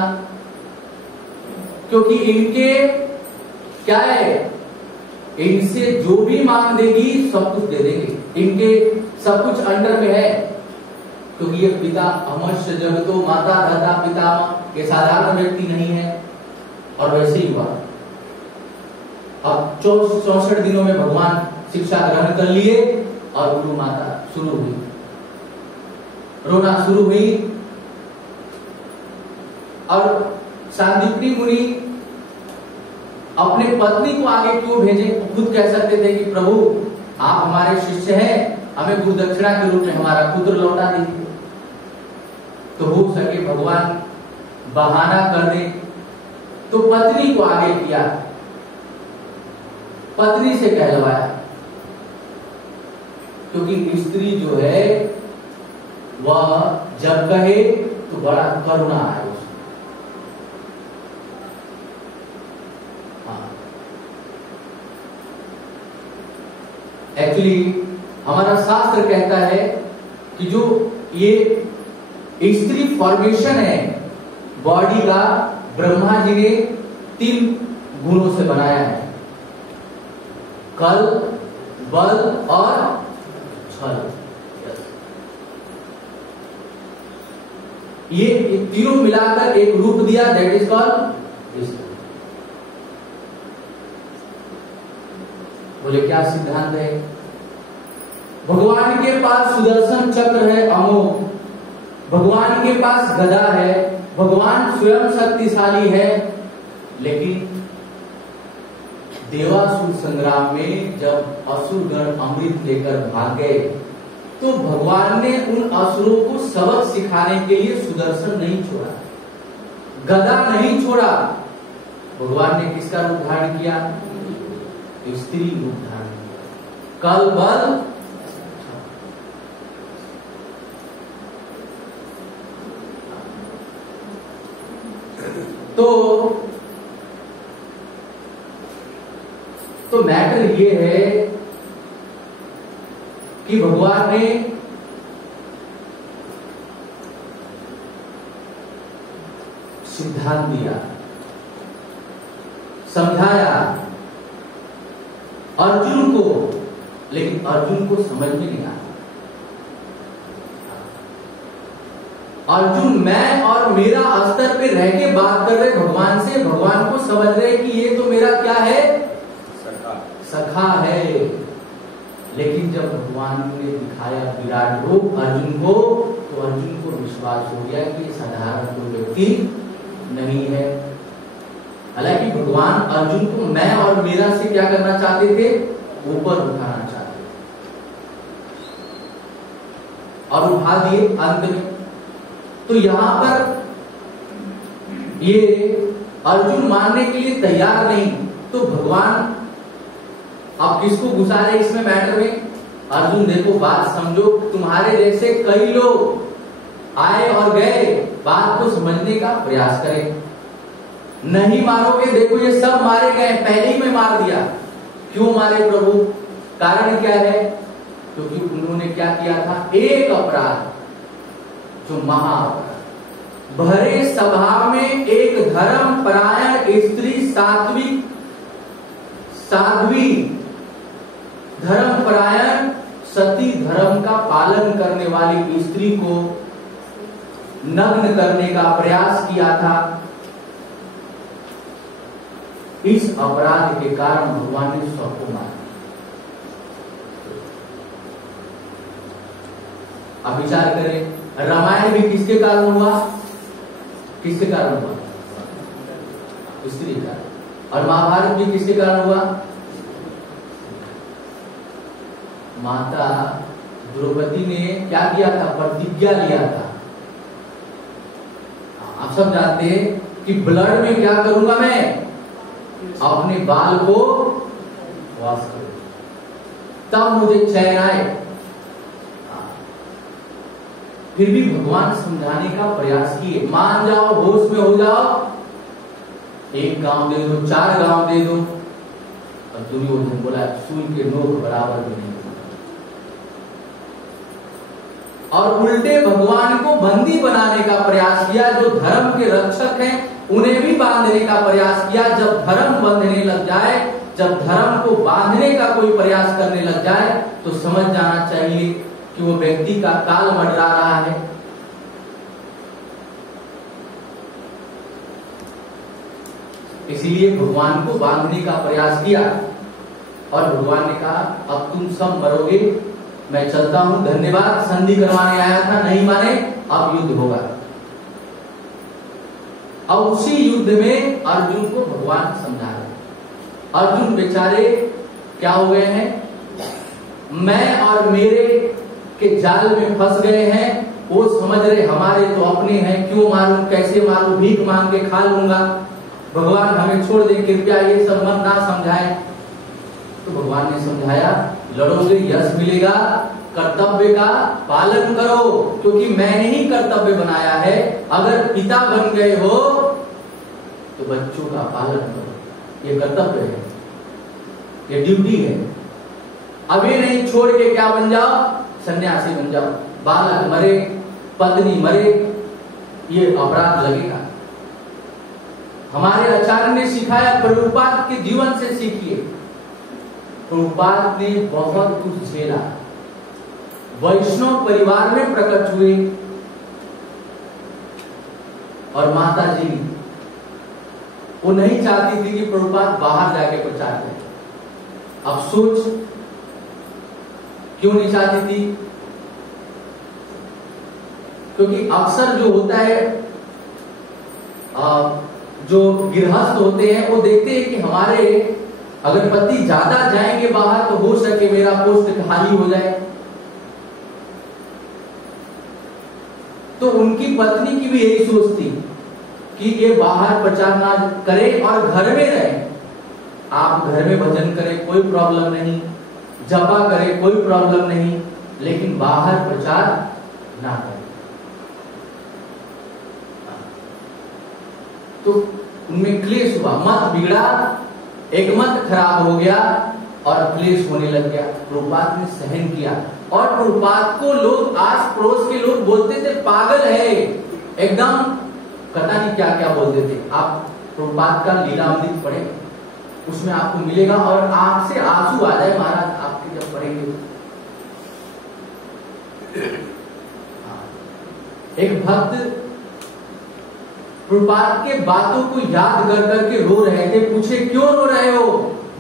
क्योंकि इनके क्या है, इनसे जो भी मांग देगी सब कुछ दे देंगे, इनके सब कुछ अंडर में है। क्योंकि ये पिता अमर्ष्य जगतो माता दाता पितामह, ये साधारण व्यक्ति नहीं है। और वैसे ही हुआ, अब 64 दिनों में भगवान शिक्षा ग्रहण कर लिए और गुरु माता शुरू हुई, रोना शुरू हुई। और सांदीपनी मुनि अपने पत्नी को आगे क्यों भेजे, खुद कह सकते थे कि प्रभु आप हमारे शिष्य हैं, हमें गुरु दक्षिणा के रूप में हमारा पुत्र लौटा दीजिए। तो हो सके भगवान बहाना कर दे, तो पत्नी को आगे किया, पत्नी से कहलवाया, क्योंकि स्त्री जो है वह जब कहे तो बड़ा करुणा है उसमें। हाँ, एक्चुअली हमारा शास्त्र कहता है कि जो ये स्त्री फॉर्मेशन है बॉडी का, ब्रह्मा जी ने 3 गुणों से बनाया है, कल, बल और छल। ये तीनों मिलाकर एक रूप दिया, दैट इज कॉल्ड स्त्री। बोले क्या सिद्धांत है, भगवान के पास सुदर्शन चक्र है अमोघ, भगवान के पास गदा है, भगवान स्वयं शक्तिशाली है, लेकिन देवासुर संग्राम में जब असुरगण अमृत लेकर भाग गए तो भगवान ने उन असुरों को सबक सिखाने के लिए सुदर्शन नहीं छोड़ा, गदा नहीं छोड़ा। भगवान ने किसका रूप धारण किया, स्त्री रूप धारण किया, कल बल। तो मैटर ये है कि भगवान ने सिद्धांत दिया, समझाया अर्जुन को, लेकिन अर्जुन को समझ में नहीं आया। अर्जुन मैं और मेरा स्तर पे रह के बात कर रहे भगवान से, भगवान को समझ रहे कि ये तो मेरा क्या है, सखा है। लेकिन जब भगवान ने दिखाया विराट रूप अर्जुन को, तो अर्जुन को विश्वास हो गया कि साधारण कोई व्यक्ति नहीं है। हालांकि भगवान अर्जुन को मैं और मेरा से क्या करना चाहते थे, ऊपर उठाना चाहते थे, और उठा दिए अंत में। तो यहां पर ये अर्जुन मानने के लिए तैयार नहीं, तो भगवान अब किसको घुसा रहे इसमें मैटर में, अर्जुन देखो बात समझो, तुम्हारे जैसे कई लोग आए और गए, बात को समझने का प्रयास करें। नहीं मारोगे, देखो ये सब मारे गए, पहले ही मैं मार दिया। क्यों मारे प्रभु, कारण क्या है, क्योंकि उन्होंने क्या किया था, एक अपराध जो महाअपराध, भरे सभा में एक धर्म परायण स्त्री, साध्वी धर्मपरायण सती, धर्म का पालन करने वाली स्त्री को नग्न करने का प्रयास किया था। इस अपराध के कारण भगवान ने सबको मारा। अब विचार करें, रामायण भी किसके कारण हुआ, किसके कारण हुआ, स्त्री का। और महाभारत भी किसके कारण हुआ, माता द्रौपदी ने क्या किया था, प्रतिज्ञा लिया था। आप सब जानते हैं कि ब्लड में क्या करूंगा मैं, अपने बाल को वॉश करूंगा, तब मुझे चैन आए। फिर भी भगवान समझाने का प्रयास किए, मान जाओ, होश में हो जाओ, 1 गांव दे दो, 4 गांव दे दो, दुर्योधन बोला सुई के नोक बराबर भी नहीं। और उल्टे भगवान को बंदी बनाने का प्रयास किया। जो धर्म के रक्षक हैं उन्हें भी बांधने का प्रयास किया। जब धर्म बंधने लग जाए, जब धर्म को बांधने का कोई प्रयास करने लग जाए तो समझ जाना चाहिए कि वो व्यक्ति का काल मंडरा रहा है। इसीलिए भगवान को बांधने का प्रयास किया और भगवान ने कहा अब तुम सब मरोगे, मैं चलता हूं, धन्यवाद, संधि करवाने आया था, नहीं माने, अब युद्ध होगा। और उसी युद्ध में अर्जुन को भगवान समझा रहे। अर्जुन बेचारे क्या हो गए हैं, मैं और मेरे के जाल में फंस गए हैं। वो समझ रहे हमारे तो अपने हैं, क्यों मारूं, कैसे मारूं, भीख मांग के खा लूंगा, भगवान हमें छोड़ दे, कृपया ये सब मत ना समझाए। तो भगवान ने समझाया लड़ोगे यश मिलेगा, कर्तव्य का पालन करो, क्योंकि मैंने ही कर्तव्य बनाया है। अगर पिता बन गए हो तो बच्चों का पालन करो, ये कर्तव्य है, ये ड्यूटी है। अभी नहीं छोड़ के क्या बन जाओ, सन्यासी बन जाओ, बालक मरे, पत्नी मरे, ये अपराध लगेगा। हमारे आचार्य ने सिखाया, प्रभुपाद के जीवन से सीखिए। प्रभुपाद ने बहुत कुछ झेला, वैष्णव परिवार में प्रकट हुए और माता जी वो नहीं चाहती थी कि प्रभुपाद बाहर जाके प्रचार करें। अब सोच क्यों नहीं चाहती थी, क्योंकि अक्सर जो होता है जो गृहस्थ होते हैं वो देखते हैं कि हमारे अगर पति ज्यादा जाएंगे बाहर तो हो सके मेरा पोस्ट खाली हो जाए। तो उनकी पत्नी की भी यही सोच थी कि ये बाहर प्रचार ना करे और घर में रहे। आप घर में भजन करें कोई प्रॉब्लम नहीं, जपा करें कोई प्रॉब्लम नहीं, लेकिन बाहर प्रचार ना करें। तो उनमें क्लेश हुआ, मत बिगड़ा, एक मत खराब हो गया और क्लेश होने लग गया। प्रभुपाद ने सहन किया और प्रभुपाद को लोग आस पड़ोस के लोग बोलते थे पागल है, एकदम पता नहीं क्या क्या बोलते थे। आप प्रभुपाद का लीलामृत पढ़े, उसमें आपको मिलेगा और आंख से आंसू आ जाए महाराज आपके जब पढ़ेंगे। एक भक्त प्रभुपाद के बातों को याद कर करके रो रहे थे। पूछे क्यों रो रहे हो?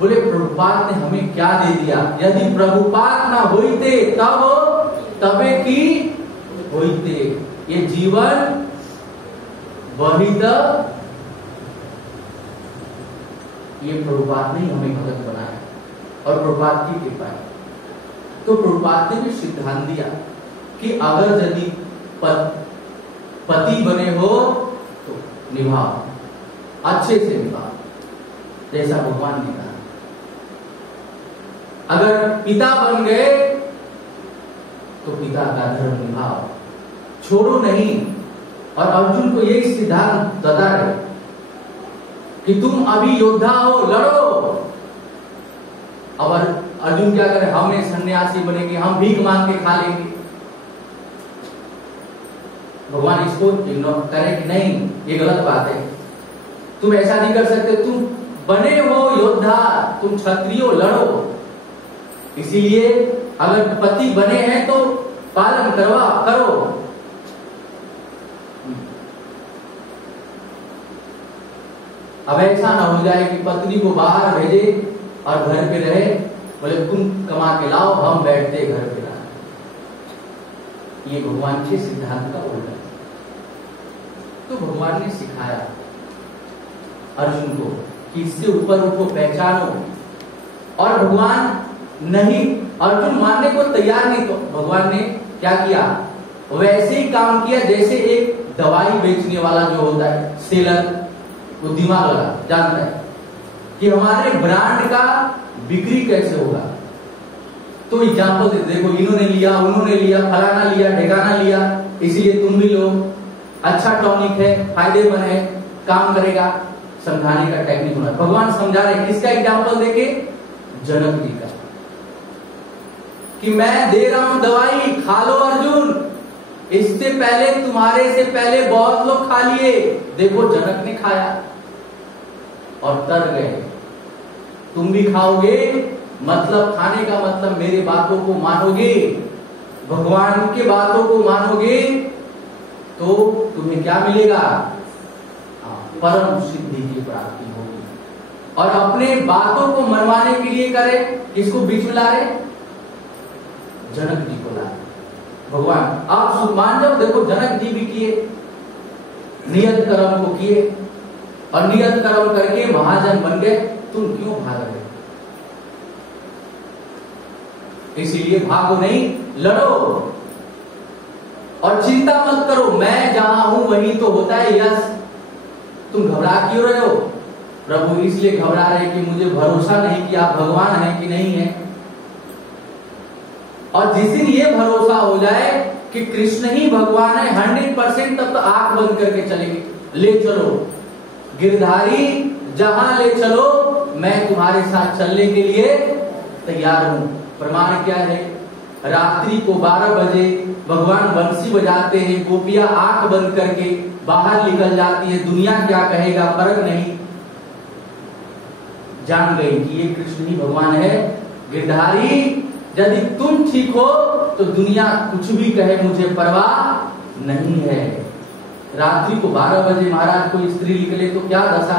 बोले प्रभुपाद ने हमें क्या दे दिया, यदि प्रभुपाद ना होते तब तबे की होते, ये जीवन वही ये प्रभुपाद ने हमें भगत बनाया और प्रभुपाद की कृपा है। तो प्रभुपाद ने भी सिद्धांत दिया कि अगर यदि पति बने हो तो निभाओ, अच्छे से निभाओ, जैसा भगवान ने कहा। अगर पिता बन गए तो पिता का धर्म निभाओ, छोड़ो नहीं। और अर्जुन को यही सिद्धांत बता रहे कि तुम अभी योद्धा हो, लड़ो। अब अर्जुन क्या करे, हमने सन्यासी बनेंगे, हम भीख मांग के खा लेंगे। भगवान इसको इग्नोर करे कि नहीं, ये गलत बात है, तुम ऐसा नहीं कर सकते, तुम बने हो योद्धा, तुम क्षत्रिय हो, लड़ो। इसीलिए अगर पति बने हैं तो पालन करो। अब ऐसा ना हो जाए कि पत्नी को बाहर भेजे और घर पे रहे, बोले तुम कमा के लाओ, हम बैठते घर पे रहा। ये भगवान के सिद्धांत का उल्टा है। तो भगवान ने सिखाया अर्जुन को कि इससे ऊपर उनको पहचानो। और भगवान नहीं, अर्जुन मानने को तैयार नहीं। तो भगवान ने क्या किया, वैसे ही काम किया जैसे एक दवाई बेचने वाला जो होता है, सेलर, वो दिमाग लगा जानता है कि हमारे ब्रांड का बिक्री कैसे होगा। तो एग्जाम्पल दे, देखो इन्होंने लिया, उन्होंने लिया, फलाना लिया, ढेकाना लिया, इसलिए तुम भी लो, अच्छा टॉनिक है, फायदेमंद है, काम करेगा। समझाने का टेक्निक होना। भगवान समझा रहे, किसका एग्जाम्पल देके, जनक जी का कि मैं दे रहा हूं दवाई, खा लो अर्जुन, इससे पहले तुम्हारे से पहले बहुत लोग खा लिए। देखो जनक ने खाया और तर गए, तुम भी खाओगे, मतलब खाने का मतलब मेरे बातों को मानोगे, भगवान के बातों को मानोगे तो तुम्हें क्या मिलेगा? परम सिद्धि की प्राप्ति होगी। और अपने बातों को मनवाने के लिए करे, किसको बीच में ला रहे? जनक जी को ला रहे भगवान। आप मान जाओ, देखो जनक जी भी किए, नियत कर्म को किए और नियत कर्म करके महाजन बन गए, तुम क्यों भाग रहे? इसीलिए भागो नहीं, लड़ो और चिंता मत करो, मैं जहां हूं वहीं तो होता है यश। तुम घबरा क्यों रहे हो? प्रभु इसलिए घबरा रहे कि मुझे भरोसा नहीं कि आप भगवान हैं कि नहीं है। और जिस दिन ये भरोसा हो जाए कि कृष्ण ही भगवान है 100%, तब तो आंख बंद करके चलेंगे। ले चलो गिरधारी, जहां ले चलो, मैं तुम्हारे साथ चलने के लिए तैयार हूं। प्रमाण क्या है? रात्रि को 12 बजे भगवान बंसी बजाते हैं, गोपियां आंख बंद करके बाहर निकल जाती है, दुनिया क्या कहेगा फर्क नहीं, जान गई कि ये कृष्ण ही भगवान है। गिरधारी, यदि तुम ठीक हो तो दुनिया कुछ भी कहे मुझे परवाह नहीं है। रात्रि को 12 बजे महाराज कोई स्त्री निकले तो क्या दशा।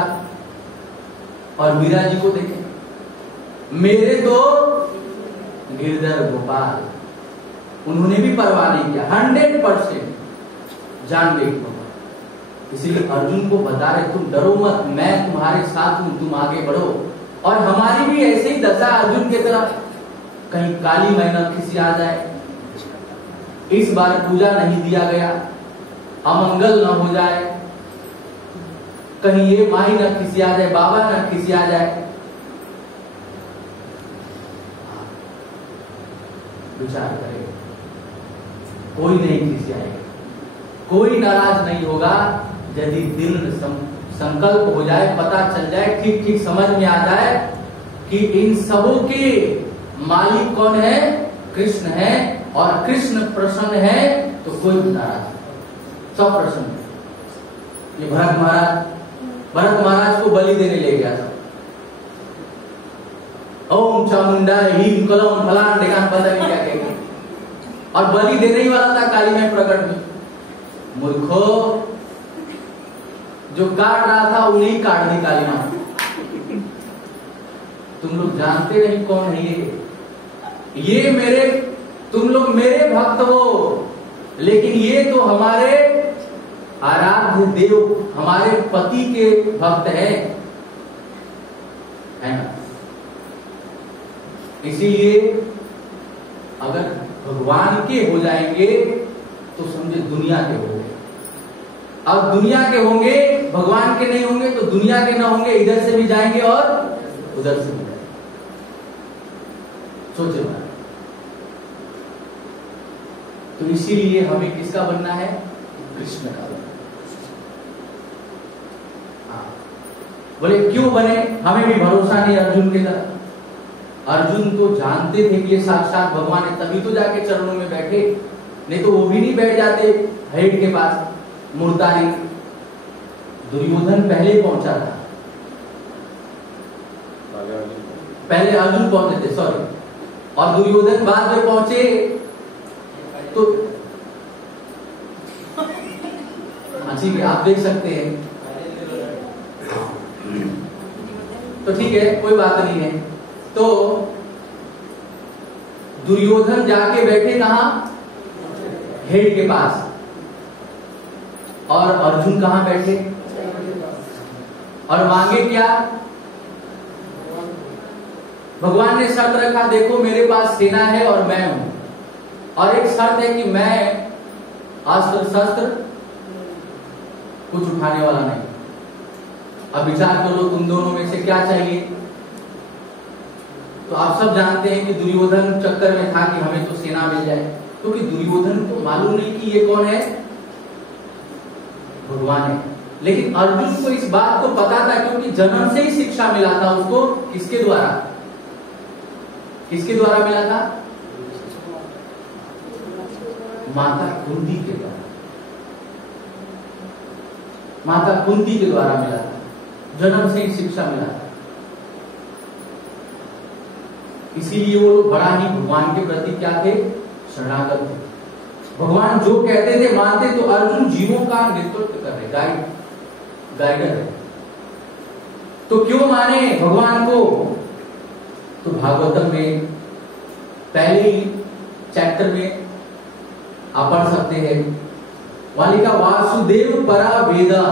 और मीरा जी को देखें, मेरे तो गिरधर गोपाल, उन्होंने भी परवाह नहीं किया, 100% जान गई। इसीलिए अर्जुन को बता रहे तुम डरो मत, मैं तुम्हारे साथ हूं, तुम आगे बढ़ो। और हमारी भी ऐसे ही दशा अर्जुन की तरफ, कहीं काली मेहनत किसी आ जाए, इस बार पूजा नहीं दिया गया, अमंगल न हो जाए, कहीं ये माई न किसी आ जाए, बाबा न किसी आ जाए। विचार करें, कोई नहीं किसी आएगा, कोई नाराज नहीं होगा यदि दिल संकल्प हो जाए, पता चल जाए, ठीक ठीक समझ में आ जाए कि इन सबों के मालिक कौन है? कृष्ण है। और कृष्ण प्रसन्न है तो कोई नाराज, सब प्रसन्न है। ये भरत महाराज को बलि देने ले गया था, ओम चामुंडा हीम कलम फलान ढेकान पता नहीं क्या कहेंगे, और बलि देने ही वाला था काली में प्रकट में। मूर्खो, जो काट रहा था उन्हीं काट दी काली मां। तुम लोग जानते नहीं कौन है ये मेरे, तुम लोग मेरे भक्त हो, लेकिन ये तो हमारे आराध्य देव, हमारे पति के भक्त है ना। इसीलिए अगर भगवान के हो जाएंगे तो समझे दुनिया के हो गए। अब दुनिया के होंगे, भगवान के नहीं होंगे तो दुनिया के ना होंगे, इधर से भी जाएंगे और उधर से भी जाएंगे। सोचे बात। तो इसीलिए हमें किसका बनना है? कृष्ण का बनना। बोले क्यों बने? हमें भी भरोसा नहीं अर्जुन के तरह। अर्जुन तो जानते थे कि ये साक्षात भगवान है, तभी तो जाके चरणों में बैठे, नहीं तो वो भी नहीं बैठ जाते हेड के पास मुर्दारी। दुर्योधन पहले पहुंचा था, पहले अर्जुन पहुंचे थे, सॉरी, और दुर्योधन बाद में पहुंचे। तो ठीक है, आप देख सकते हैं, तो ठीक है, कोई बात नहीं है। तो दुर्योधन जाके बैठे कहां? हेड के पास। और अर्जुन कहां बैठे? और मांगे क्या? भगवान ने शर्त रखा, देखो मेरे पास सेना है और मैं हूं, और एक शर्त है कि मैं अस्त्र शस्त्र कुछ उठाने वाला नहीं। अब विचार करो तुम दोनों में से क्या चाहिए। तो आप सब जानते हैं कि दुर्योधन चक्कर में था कि हमें तो सेना मिल जाए, क्योंकि दुर्योधन को मालूम नहीं कि ये कौन है, भगवान है। लेकिन अर्जुन को इस बात को पता था, क्योंकि जन्म से ही शिक्षा मिला था उसको, किसके द्वारा? किसके द्वारा मिला था? माता कुंती के द्वारा, माता कुंती के द्वारा मिला था। जन्म से ही शिक्षा मिला था। इसीलिए वो लोग बड़ा ही भगवान के प्रति क्या थे? शरणागत थे। भगवान जो कहते थे मानते। तो अर्जुन जीवों का नेतृत्व कर रहे, गाइडर है। तो क्यों माने भगवान को? तो भागवतम में पहले ही चैप्टर में आप पढ़ सकते हैं, वालिका वासुदेव परा वेदा,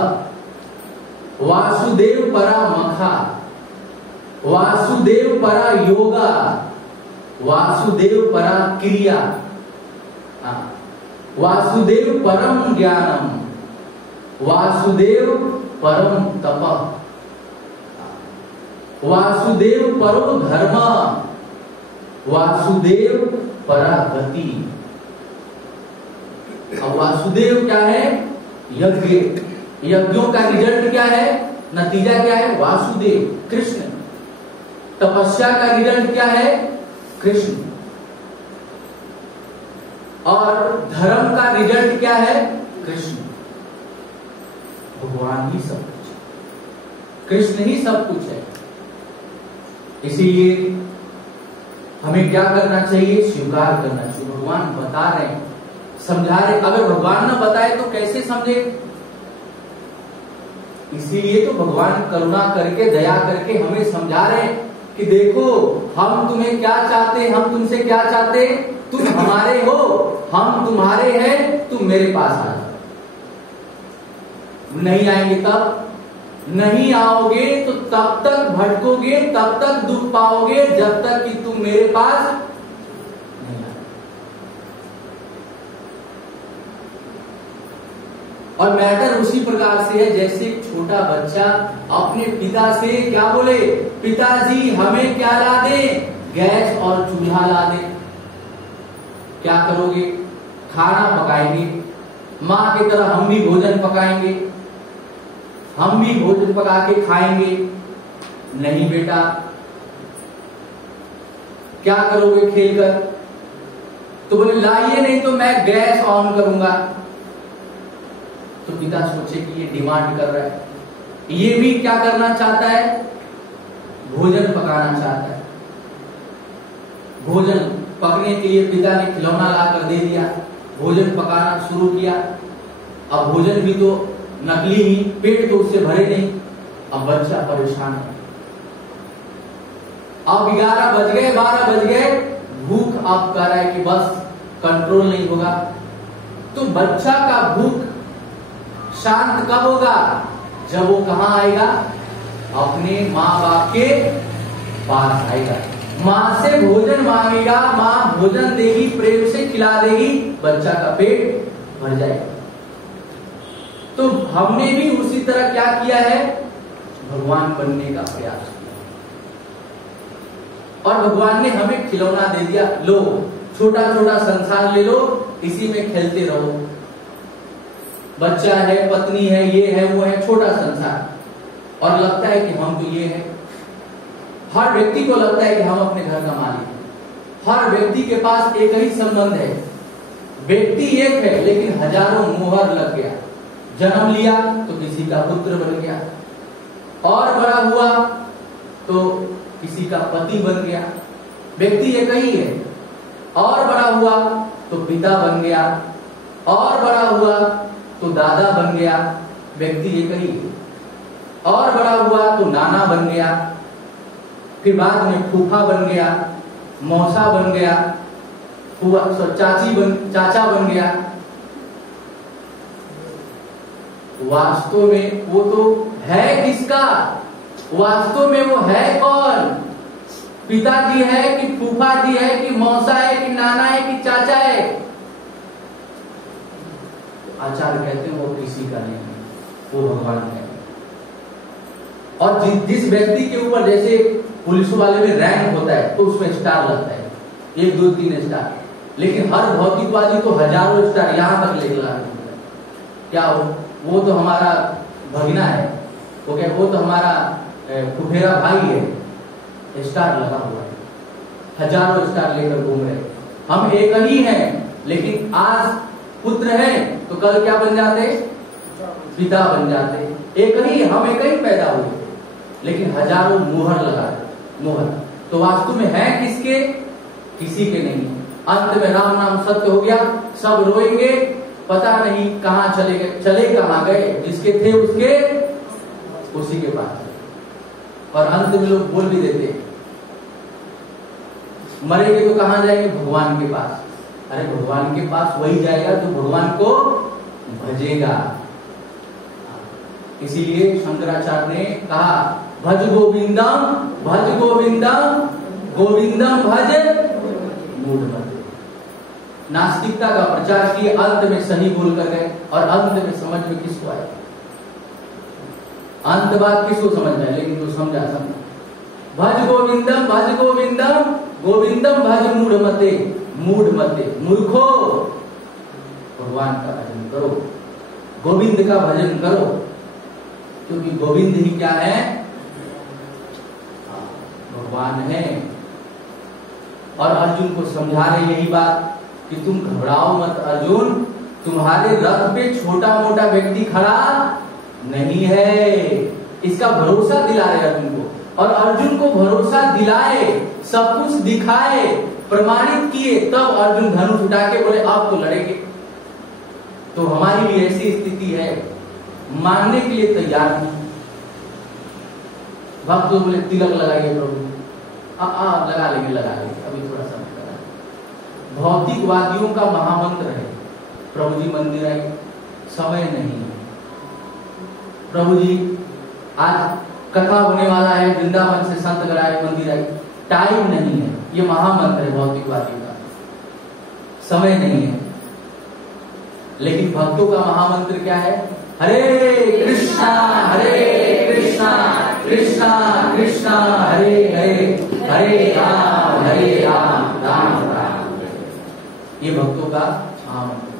वासुदेव परा मखा, वासुदेव परा योगा, वासुदेव परा क्रिया, वासुदेव परम ज्ञानम, वासुदेव परम तपः, वासुदेव परो धर्म, वासुदेव परा गति। अब वासुदेव क्या है? यज्ञ। यज्ञों का रिजल्ट क्या है? नतीजा क्या है? वासुदेव कृष्ण। तपस्या का रिजल्ट क्या है? कृष्ण। और धर्म का रिजल्ट क्या है? कृष्ण। भगवान ही सब कुछ है, कृष्ण ही सब कुछ है। इसीलिए हमें क्या करना चाहिए? स्वीकार करना चाहिए। भगवान बता रहे हैं, समझा रहे। अगर भगवान न बताए तो कैसे समझे? इसीलिए तो भगवान करुणा करके, दया करके हमें समझा रहे हैं कि देखो हम तुम्हें क्या चाहते, हम तुमसे क्या चाहते, तुम हमारे हो, हम तुम्हारे हैं, तुम मेरे पास आ जाओ। नहीं आएंगे तब, नहीं आओगे तो तब तक भटकोगे, तब तक दुख पाओगे, जब तक कि तुम मेरे पास नहीं आए। और मैटर उसी प्रकार से है जैसे एक छोटा बच्चा अपने पिता से क्या बोले? पिताजी हमें क्या ला दे? गैस और चूल्हा ला दे। क्या करोगे? खाना पकाएंगे। माँ की तरह हम भी भोजन पकाएंगे, हम भी भोजन पका के खाएंगे। नहीं बेटा, क्या करोगे खेलकर? तो बोले लाइए, नहीं तो मैं गैस ऑन करूंगा। तो पिता सोचे कि ये डिमांड कर रहा है, ये भी क्या करना चाहता है? भोजन पकाना चाहता है। भोजन पकने के लिए पिता ने खिलौना लाकर दे दिया, भोजन पकाना शुरू किया। अब भोजन भी तो नकली ही, पेट तो उससे भरे नहीं। अब बच्चा परेशान है। अब 11 बज गए, 12 बज गए, भूख अब कह रहा है कि बस कंट्रोल नहीं होगा। तो बच्चा का भूख शांत कब होगा? जब वो कहां आएगा? अपने माँ बाप के पास आएगा, माँ से भोजन मांगेगा, माँ भोजन देगी, प्रेम से खिला देगी, बच्चा का पेट भर जाएगा। तो हमने भी उसी तरह क्या किया है? भगवान बनने का प्रयास किया। और भगवान ने हमें खिलौना दे दिया, लो छोटा छोटा संसार ले लो, इसी में खेलते रहो। बच्चा है, पत्नी है, ये है, वो है, छोटा संसार। और लगता है कि हम तो ये है। हर व्यक्ति को लगता है कि हम अपने घर का मालिक हैं। हर व्यक्ति के पास एक ही संबंध है। व्यक्ति एक है लेकिन हजारों मोहर लग गया। जन्म लिया तो किसी का पुत्र बन गया, और बड़ा हुआ तो किसी का पति बन गया। व्यक्ति एक ही है। और बड़ा हुआ तो पिता बन गया, और बड़ा हुआ तो दादा बन गया। व्यक्ति एक ही है। और बड़ा हुआ तो नाना बन गया, फिर बाद में फूफा बन गया, मौसा बन गया, चाचा बन गया। वास्तव में वो तो है किसका? वास्तव में वो है कौन? पिताजी है कि फूफा जी है कि मौसा है कि नाना है कि चाचा है? आचार्य कहते हैं वो किसी का नहीं है, वो भगवान है। और जिस व्यक्ति के ऊपर जैसे पुलिस वाले में रैंक होता है तो उसमें स्टार लगता है, 1 2 3 स्टार। लेकिन हर भौतिकवादी तो हजारों स्टार यहां तक लेकर आ रहे हैं। क्या वो तो हमारा भगना है, वो तो हमारा फुफेरा भाई है, स्टार लगा हुआ है। हजारों स्टार लेकर घूम रहे। हम एक ही हैं, लेकिन आज पुत्र है तो कल क्या बन जाते? पिता बन जाते। एक ही, हम एक ही पैदा हुए, लेकिन हजारों मुहर लगा मुहर। तो वास्तव में है किसके? किसी के नहीं। अंत में राम नाम सत्य हो गया, सब रोएंगे, पता नहीं कहां चले गए, चले कहां गए, जिसके थे उसके उसी के पास। और अंत में लोग बोल भी देते, मरेंगे तो कहां जाएंगे? भगवान के पास। अरे भगवान के पास वही जाएगा जो भगवान को भजेगा। इसीलिए शंकराचार्य ने कहा, भज गोविंदम, भज गोविंदम, गोविंदम भज मूढ़मते। नास्तिकता का प्रचार किए, अंत में सही बोल कर गए, और अंत में समझ में किसको आया? अंत बात किसको समझ में? लेकिन तो समझा। भज गोविंदम, भज गोविंदम, गोविंदम भज मूढ़मते। मूढ़मते, मूर्खो, भगवान का भजन करो, गोविंद का भजन करो, क्योंकि गोविंद ही क्या है? भगवान है। और अर्जुन को समझा रहे यही बात कि तुम घबराओ मत अर्जुन, तुम्हारे रथ पे छोटा मोटा व्यक्ति खड़ा नहीं है। इसका भरोसा दिला रहे अर्जुन को, और अर्जुन को भरोसा दिलाए, सब कुछ दिखाए, प्रमाणित किए, तब अर्जुन धनुष उठा के बोले आप तो लड़ेंगे। तो हमारी भी ऐसी स्थिति है, मानने के लिए तैयार नहीं। भक्त तो बोले तिलक लगाइए प्रभु, लगा लेंगे, अभी थोड़ा समय लगा। भौतिकवादियों का महामंत्र है, प्रभु जी मंदिर आए, समय नहीं है। प्रभु जी आज कथा होने वाला है, वृंदावन से संत गराए मंदिर आए, टाइम नहीं है। ये महामंत्र है भौतिकवादियों का, समय नहीं है। लेकिन भक्तों का महामंत्र क्या है? हरे कृष्णा कृष्णा कृष्णा हरे हरे, हरे राम राम राम। ये भक्तों का महामंत्र।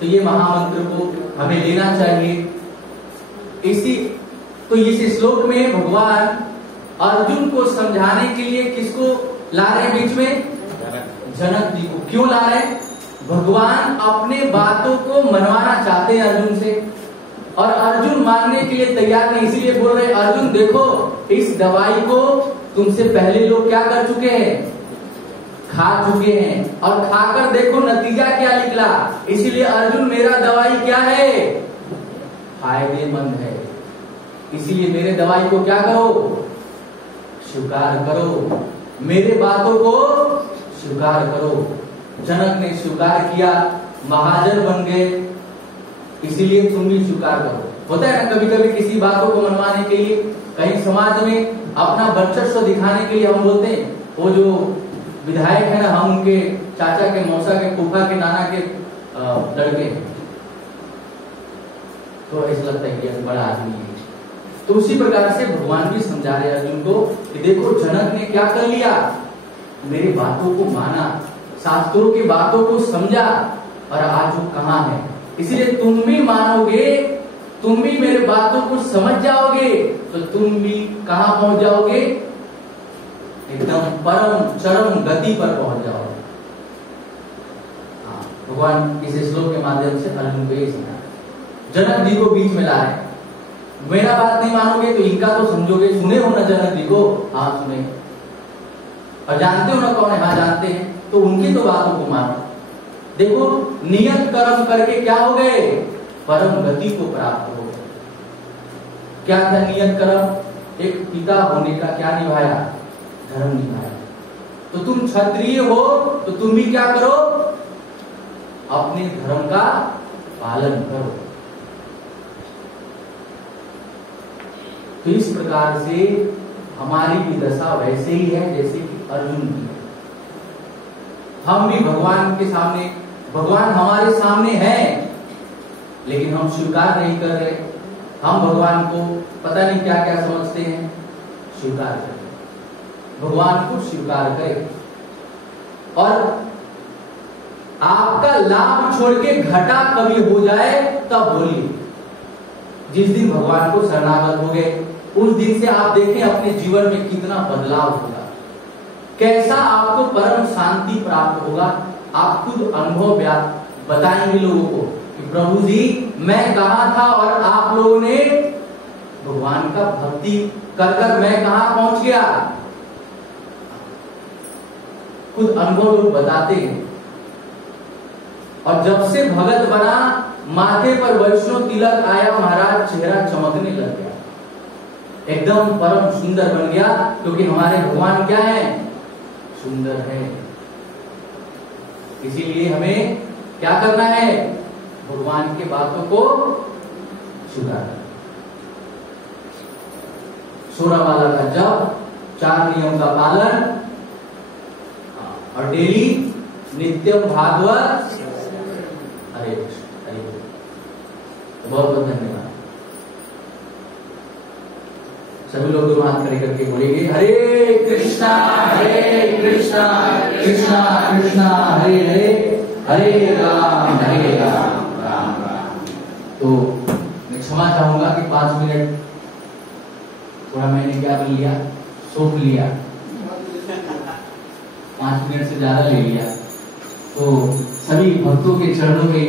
तो ये महामंत्र को हमें लेना चाहिए। तो इस श्लोक में भगवान अर्जुन को समझाने के लिए किसको ला रहे बीच में? जनक जी को। क्यों ला रहे? भगवान अपने बातों को मनवाना चाहते हैं अर्जुन से, और अर्जुन मानने के लिए तैयार नहीं। इसीलिए बोल रहे अर्जुन देखो, इस दवाई को तुमसे पहले लोग क्या कर चुके हैं? खा चुके हैं, और खाकर देखो नतीजा क्या निकला। इसीलिए अर्जुन मेरा दवाई क्या है? फायदेमंद है। इसीलिए मेरे दवाई को क्या करो? स्वीकार करो, मेरे बातों को स्वीकार करो। जनक ने स्वीकार किया, महाजन बन गए, इसीलिए तुम भी स्वीकार करो। होता है ना कभी कभी किसी बातों को मनवाने के लिए, कहीं समाज में अपना वर्चस्व दिखाने के लिए हम बोलते हैं, वो जो विधायक है ना, हम उनके चाचा के, मौसा के, फूफा के, नाना के लड़के हैं, तो ऐसा लगता है कि बड़ा आदमी है। तो उसी प्रकार से भगवान भी समझा रहे अर्जुन को कि देखो जनक ने क्या कर लिया, मेरी बातों को माना, शास्त्रों की बातों को समझा, और आज वो कहाँ है। इसलिए तुम भी मानोगे, तुम भी मेरे बातों को समझ जाओगे, तो तुम भी कहाँ पहुंच जाओगे? एकदम परम चरम गति पर पहुंच जाओगे। भगवान इस श्लोक के माध्यम से अर्जुन को ये समझा। जनक जी को बीच में ला रहे, मेरा बात नहीं मानोगे तो इनका तो समझोगे। सुने हो ना जनक जी को? हाँ सुने। और जानते हो ना कौन है? हाँ जानते हैं। तो उनकी तो बातों को मानो। देखो नियत कर्म करके क्या हो गए? परम गति को प्राप्त हो गए। क्या था नियत कर्म? एक पिता होने का क्या निभाया? धर्म निभाया। तो तुम क्षत्रिय हो तो तुम भी क्या करो? अपने धर्म का पालन करो। तो इस प्रकार से हमारी भी दशा वैसे ही है जैसे कि अर्जुन की है। हम भी भगवान के सामने, भगवान हमारे सामने है, लेकिन हम स्वीकार नहीं कर रहे। हम भगवान को पता नहीं क्या क्या समझते हैं। स्वीकार करें, भगवान को स्वीकार करें, और आपका लाभ छोड़ के घाटा कभी हो जाए तब बोलिए। जिस दिन भगवान को शरणागत हो गए, उस दिन से आप देखें अपने जीवन में कितना बदलाव होगा, कैसा आपको परम शांति प्राप्त होगा। आप खुद अनुभव बताएंगे लोगों को कि प्रभु जी मैं कहा था और आप लोगों ने भगवान का भक्ति कर कर मैं कहां पहुंच गया। खुद अनुभव लोग बताते हैं। और जब से भगत बना माथे पर वैष्णव तिलक आया, महाराज चेहरा चमकने लग गया, एकदम परम सुंदर बन गया। क्योंकि हमारे भगवान क्या है, सुंदर है। इसीलिए हमें क्या करना है, भगवान की बातों को सुधारना। सोरावाला का जप, 4 नियम का पालन और डेली नित्यम भागवत। हरे कृष्ण, हरे कृष्ण। बहुत बहुत धन्यवाद। सभी लोग दोनों हाथ खड़े करके बोलेंगे हरे कृष्णा कृष्णा कृष्णा हरे हरे, हरे राम राम राम। तो मैं क्षमा चाहूंगा कि 5 मिनट थोड़ा मैंने क्या कर लिया, सोच लिया, 5 मिनट से ज्यादा ले लिया। तो सभी भक्तों के चरणों में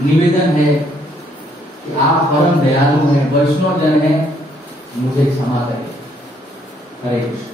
निवेदन है कि आप परम दयालु हैं, वैष्णव जन हैं, मुझे क्षमा करें। हरे कृष्ण।